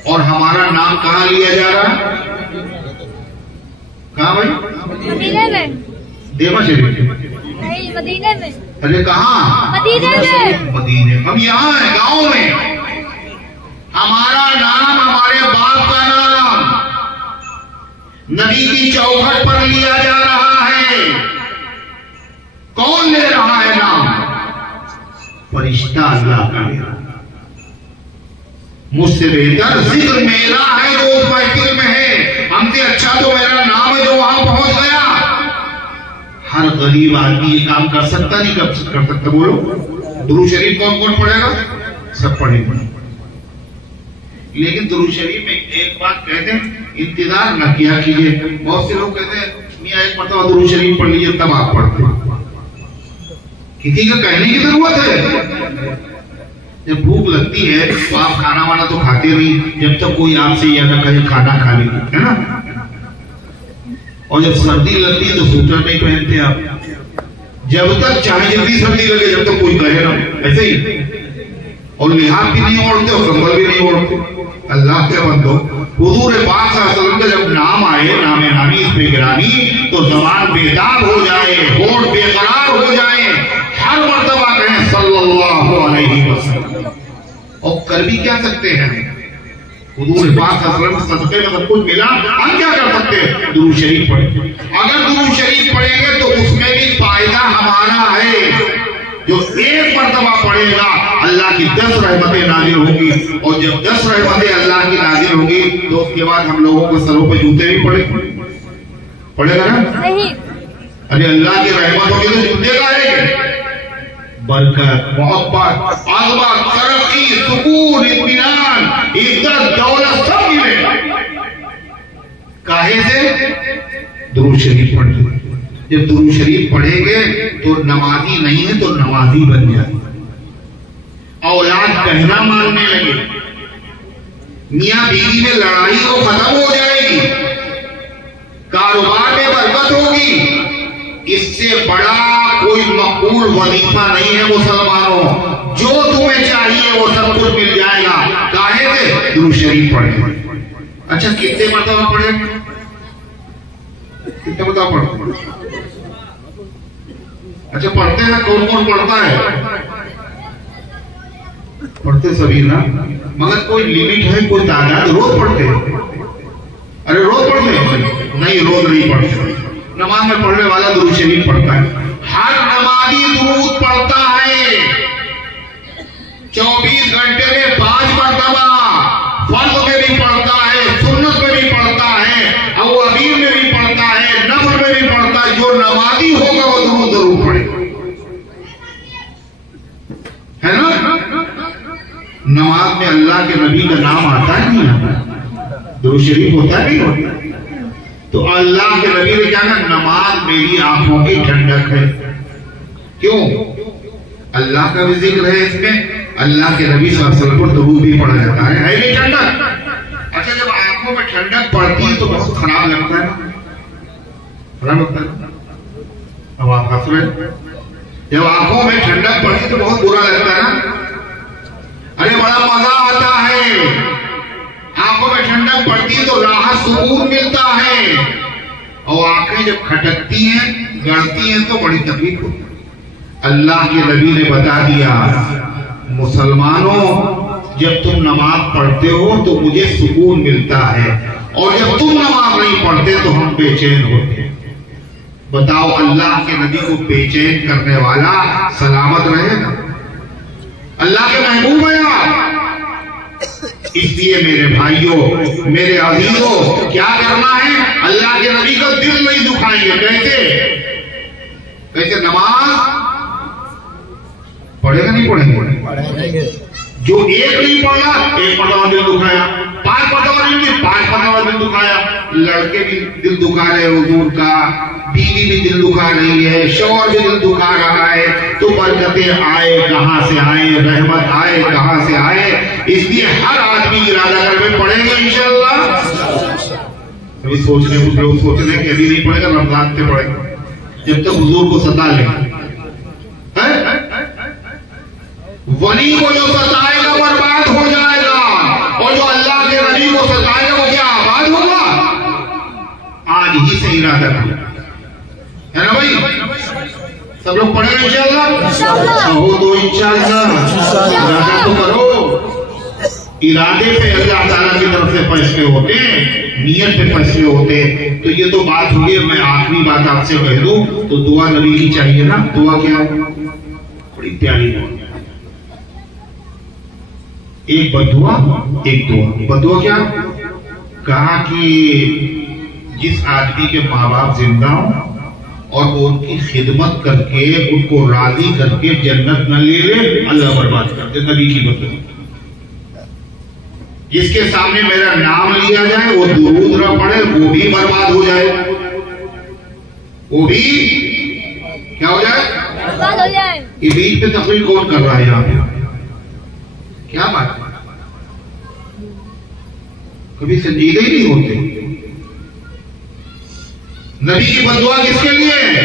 और हमारा नाम कहाँ लिया जा रहा है? कहाँ भाई? मदीने में। देवा शरीफ नहीं, मदीने में। अरे कहाँ? मदीने में। मदीने। हम यहाँ हैं गांव में, हमारा नाम हमारे बाप का नाम नबी की चौखट पर लिया जा रहा है। कौन ले रहा है नाम? फरिश्ता अल्लाह का ले रहा है। मुझसे बेहतर जिक्र मेरा है जो उस महफिल में है, हमसे अच्छा तो मेरा नाम है जो वहां पहुंच गया। हर गरीब आदमी ये काम कर सकता नहीं, कर सकता? बोलो, दुरूद शरीफ कौन कौन पढ़ेगा? सब पढ़ेगा। लेकिन दुरूद शरीफ में एक बात कहते हैं, इंतजार न किया कीजिए। बहुत से लोग कहते हैं मियां एक मरतबा दुरूद शरीफ पढ़ लीजिए तब आप पढ़ते। किसी का कहने की जरूरत है? जब भूख लगती है तो आप खाना वाना तो खाते नहीं जब तक कोई आपसे यह न कहे खाना खा लीजिए, है ना? और जब सर्दी लगती है तो स्वेटर नहीं पहनते आप, जब तक चाहे जितनी सर्दी लगे जब तक कोई कहे ना, ऐसे ही। और लिहाज भी नहीं ओढ़ते और कंबल भी नहीं ओढ़ते। अल्लाह के बंदो, हुजूर पाक सल्लल्लाहु अलैहि वसल्लम का जब नाम आए, नामे नामी इस पे गिरानी, तो ज़बान बेदाग हो जाए, होठ बेकरार हो जाए, हर मर्तबा कहें सल्लल्लाहु अलैहि वसल्लम। और कर भी क्या सकते हैं? हुजूर पाक सल्लल्लाहु अलैहि वसल्लम सदके में सब कुछ मिला, हम क्या कर सकते हैं? दुरूद शरीफ पढ़े। अगर दुरूद शरीफ पढ़ेंगे तो उसमें भी फायदा हमारा है। जो एक मर्तबा पढ़ेगा अल्लाह की 10 रहमतें नाजिल होंगी, और जब 10 रहमतें अल्लाह की नाजिल होंगी तो उसके बाद हम लोगों को सरों पर जूते भी पड़ेगा ना? नहीं। अरे अल्लाह की रहमत होगी तो जूते का है। बरकत, मोहब्बत, आज़मत, तरक्की, सुकून, इत्मीनान, इज्जत, दौलत सब मिलेगा। काहे से? दुरूद शरीफ पढ़ेंगे। जब दुरूद शरीफ पढ़ेंगे तो नमाजी नहीं है तो नमाजी बन जाए, औलाद कहना मानने लगे, मियां बीवी में लड़ाई तो खत्म हो जाएगी, कारोबार में बरकत होगी। इससे बड़ा कोई मकबूल वजीफा नहीं है मुसलमानों। जो तुम्हें चाहिए वो सब कुछ मिल जाएगा। काहे से? दुरूद शरीफ पढ़े। अच्छा कितने मरतबा पढ़े? कितने मरतबा पढ़ते? अच्छा पढ़ते हैं? कौन कौन पढ़ता है? पढ़ते सभी ना, मगर कोई लिमिट है, कोई तादाद? रोज पढ़ते हैं? अरे रोज पढ़ते हैं? नहीं, रोज नहीं पढ़ते। नमाज में पढ़ने वाला दुरूद शरीफ पढ़ता है। हर नमाजी दुरूद पढ़ता है 24 घंटे में 5 मरतबा। फर्ज में भी पढ़ता है, सुन्नत में भी पढ़ता है, अवीर में भी पढ़ता है, नफ्ल में भी पढ़ता है। जो नमाजी होगा वो दुरूद जरूर पढ़ेगा, है ना? नमाज में अल्लाह के नबी का नाम आता है नहीं आता? दुरूद शरीफ होता है नहीं होता? तो अल्लाह के नबी ने क्या कहा? नमाज मेरी आंखों की ठंडक है। क्यों? अल्लाह का भी जिक्र है इसमें, अल्लाह के नबी सल्लल्लाहु अलैहि वसल्लम पर दुरूद भी पढ़ा जाता है नहीं ठंडक? अच्छा जब आंखों में ठंडक पड़ती है तो बहुत खराब लगता है, खराब लगता है। अब आप हंस रहे, जब आंखों में ठंडक पड़ती तो बहुत बुरा लगता है ना? अरे बड़ा मजा आता है, आंखों में ठंडक पड़ती है तो राहत सुकून मिलता है, और आंखें जब खटकती हैं, गड़ती हैं तो बड़ी तकलीफ होती है। अल्लाह के नबी ने बता दिया, मुसलमानों जब तुम नमाज पढ़ते हो तो मुझे सुकून मिलता है, और जब तुम नमाज नहीं पढ़ते तो हम बेचैन होते हैं। बताओ अल्लाह के नबी को बेचैन करने वाला सलामत रहेगा? अल्लाह के महबूब हैं आप। इसलिए मेरे भाइयों, मेरे अजीजों, क्या करना है? अल्लाह के नबी का दिल नहीं दुखाएंगे। कैसे नमाज पढ़ेगा नहीं पढ़ेंगे? जो एक नहीं पढ़ा, एक पढ़ा दिल दुखाया, 5 पढ़ा नहीं, 5 पढ़ा दिल दुखाया। लड़के भी दिल दुखा रहे हुजूर का, बीवी भी दिल दुखा रही है, शौहर भी दिल दुखा रहा है। तो बरकतें आए कहां से आए, रहमत आए कहां से आए? इसलिए हर आदमी इरादा करके पढ़ेगा इंशाअल्लाह। अभी सोचने कुछ लोग सोच रहे हैं कि अभी नहीं पढ़ेगा, रमजान से पढ़ेगा, जब तक हुजूर को सता लेंगे। वली को जो सताएगा बर्बाद हो जाएगा, और जो अल्लाह के नबी को सताएगा वो क्या आबाद होगा? आज ही से इरादा करो, है ना भाई? सब लोग पढ़ेंगे इंशाअल्लाह। हो तो इंशाअल्लाह इरादा तो करो। इरादे पे अल्लाह ताला की तरफ से फैसले होते, नियत पे फैसले होते। तो ये तो बात हुई। मैं आखिरी बात आपसे कह दूं तो दुआ नबी की चाहिए ना। दुआ क्या? बड़ी प्यारी दुआ, एक बदुआ एक दुआ। बदुआ क्या? कहा कि जिस आदमी के माँ बाप जिंदा हो और उनकी खिदमत करके उनको राजी करके जन्नत न ले ले, अल्लाह बर्बाद कर दे। नबी की बदुआ। जिसके सामने मेरा नाम लिया जाए वो दुरूद न पढ़े, वो भी बर्बाद हो जाए। वो भी क्या हो जाए? बर्बाद हो जाए। ये बीच पे तकरीर कौन कर रहा है यहाँ पे? क्या बात है? कभी संजीदे ही नहीं होते। नबी की बद्दुआ किसके लिए है?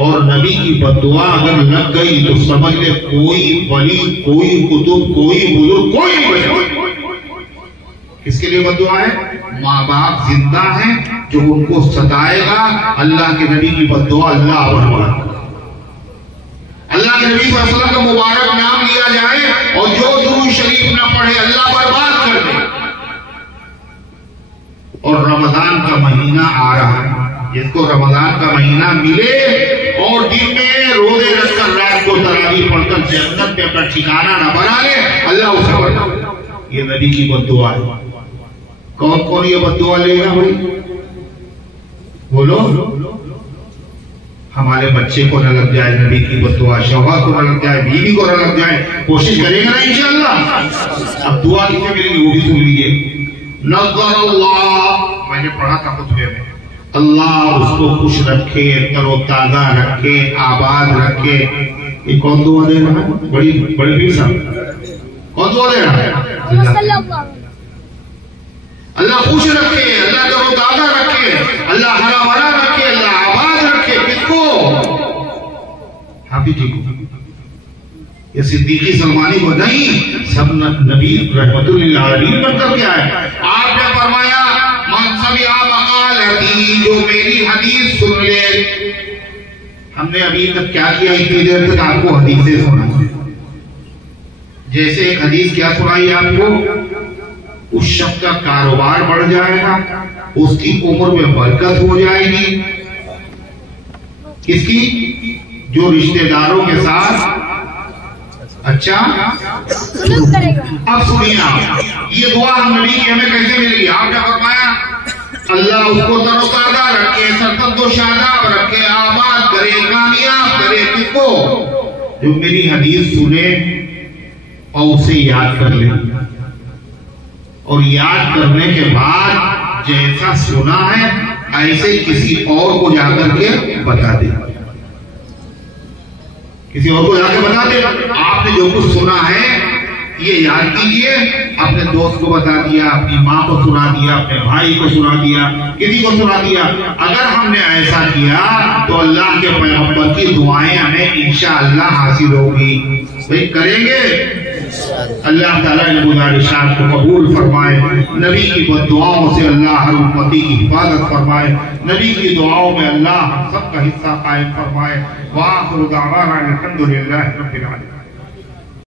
और नबी की बद्दुआ अगर लग गई तो समझ ले कोई वली, कोई कुतुब, कोई बुजुर्ग, कोई नहीं बचा। किसके लिए बद्दुआ है? माँ बाप जिंदा हैं, जो उनको सताएगा, अल्लाह के नबी की बद्दुआ अल्लाह बर्बाद। अल्लाह के नबी सल्लल्लाहु अलैहि वसल्लम का मुबारक नाम लिया जाए और जो दुरूद शरीफ ना पढ़े, अल्लाह बर्बाद कर दे। और रमजान का महीना आ रहा है, जिसको रमजान का महीना मिले और दिन में रोजे रखकर रात को तरावी पढ़कर जन्नत में अपना ठिकाना न बना ले, अल्लाह उसे बता। ये नबी की बद्दुआ है। कौन कौन ये बद्दुआ लेगा भाई? बोलो। हमारे बच्चे को न लग जाए नबी की बद्दुआ, शौहर को न लग जाए, बीवी को न लग जाए, कोशिश करेगा ना इंशाअल्लाह। अब दुआ कितने मिलेगी वो भी सुन लीजिए। नज़रल्लाह, मैंने पढ़ा था खुतबे में, अल्लाह उसको खुश रखे, तरोताजा रखे, आबाद रखे। ये कौन दुआ दे रहा है? बड़ी बड़ी पीर साहब कौन दुआ दे रहा है? अल्लाह खुश रखे, अल्लाह तरोताजा रखे, अल्लाह हरा भरा रखे, अल्लाह आबाद रखे। किसको? हाफिज जी को, ये सिद्दीकी सलमानी को नहीं। सब नबी रहमतुल्लिल आलमीन मतलब क्या है? आपने फरमाया मन समिअ मक़ालती, जो मेरी हदीस सुन ले। हमने अभी तक क्या किया? इतनी देर तक आपको हदीसें सुनाई। जैसे एक हदीस क्या सुनाई आपको? उस शख्स का कारोबार बढ़ जाएगा, उसकी उम्र में बरकत हो जाएगी। किसकी? जो रिश्तेदारों के साथ अच्छा करेगा। अब सुनिए आप, ये दुआ नबी की हमें कैसे मिलेगी? आपने फरमाया अल्लाह उसको तरोताजा रखे, सरतब शादाब रखे, आबाद करे, कामयाब करे। किसको? जो मेरी हदीस सुने और उसे याद कर ले, और याद करने के बाद जैसा सुना है ऐसे किसी और को जाकर के बता दे। किसी और को जाकर बता दे। आपने जो कुछ सुना है ये याद कीजिए। अपने दोस्त को बता दिया, अपनी माँ को सुना दिया, अपने भाई को सुना दिया, किसी को सुना दिया। अगर हमने ऐसा किया तो अल्लाह के पैगंबर की दुआएं हमें इंशाअल्लाह हासिल होगी। भाई करेंगे? अल्लाह ताला ने गुजारिशात को कबूल फरमाए। नबी की दुआओं से अल्लाह हर उम्मती की हिफाजत फरमाए। नबी की दुआओं में अल्लाह हम सबका हिस्सा कायम फरमाए। वाह दावाना अल्हम्दुलिल्लाह रब्बिल आलमीन।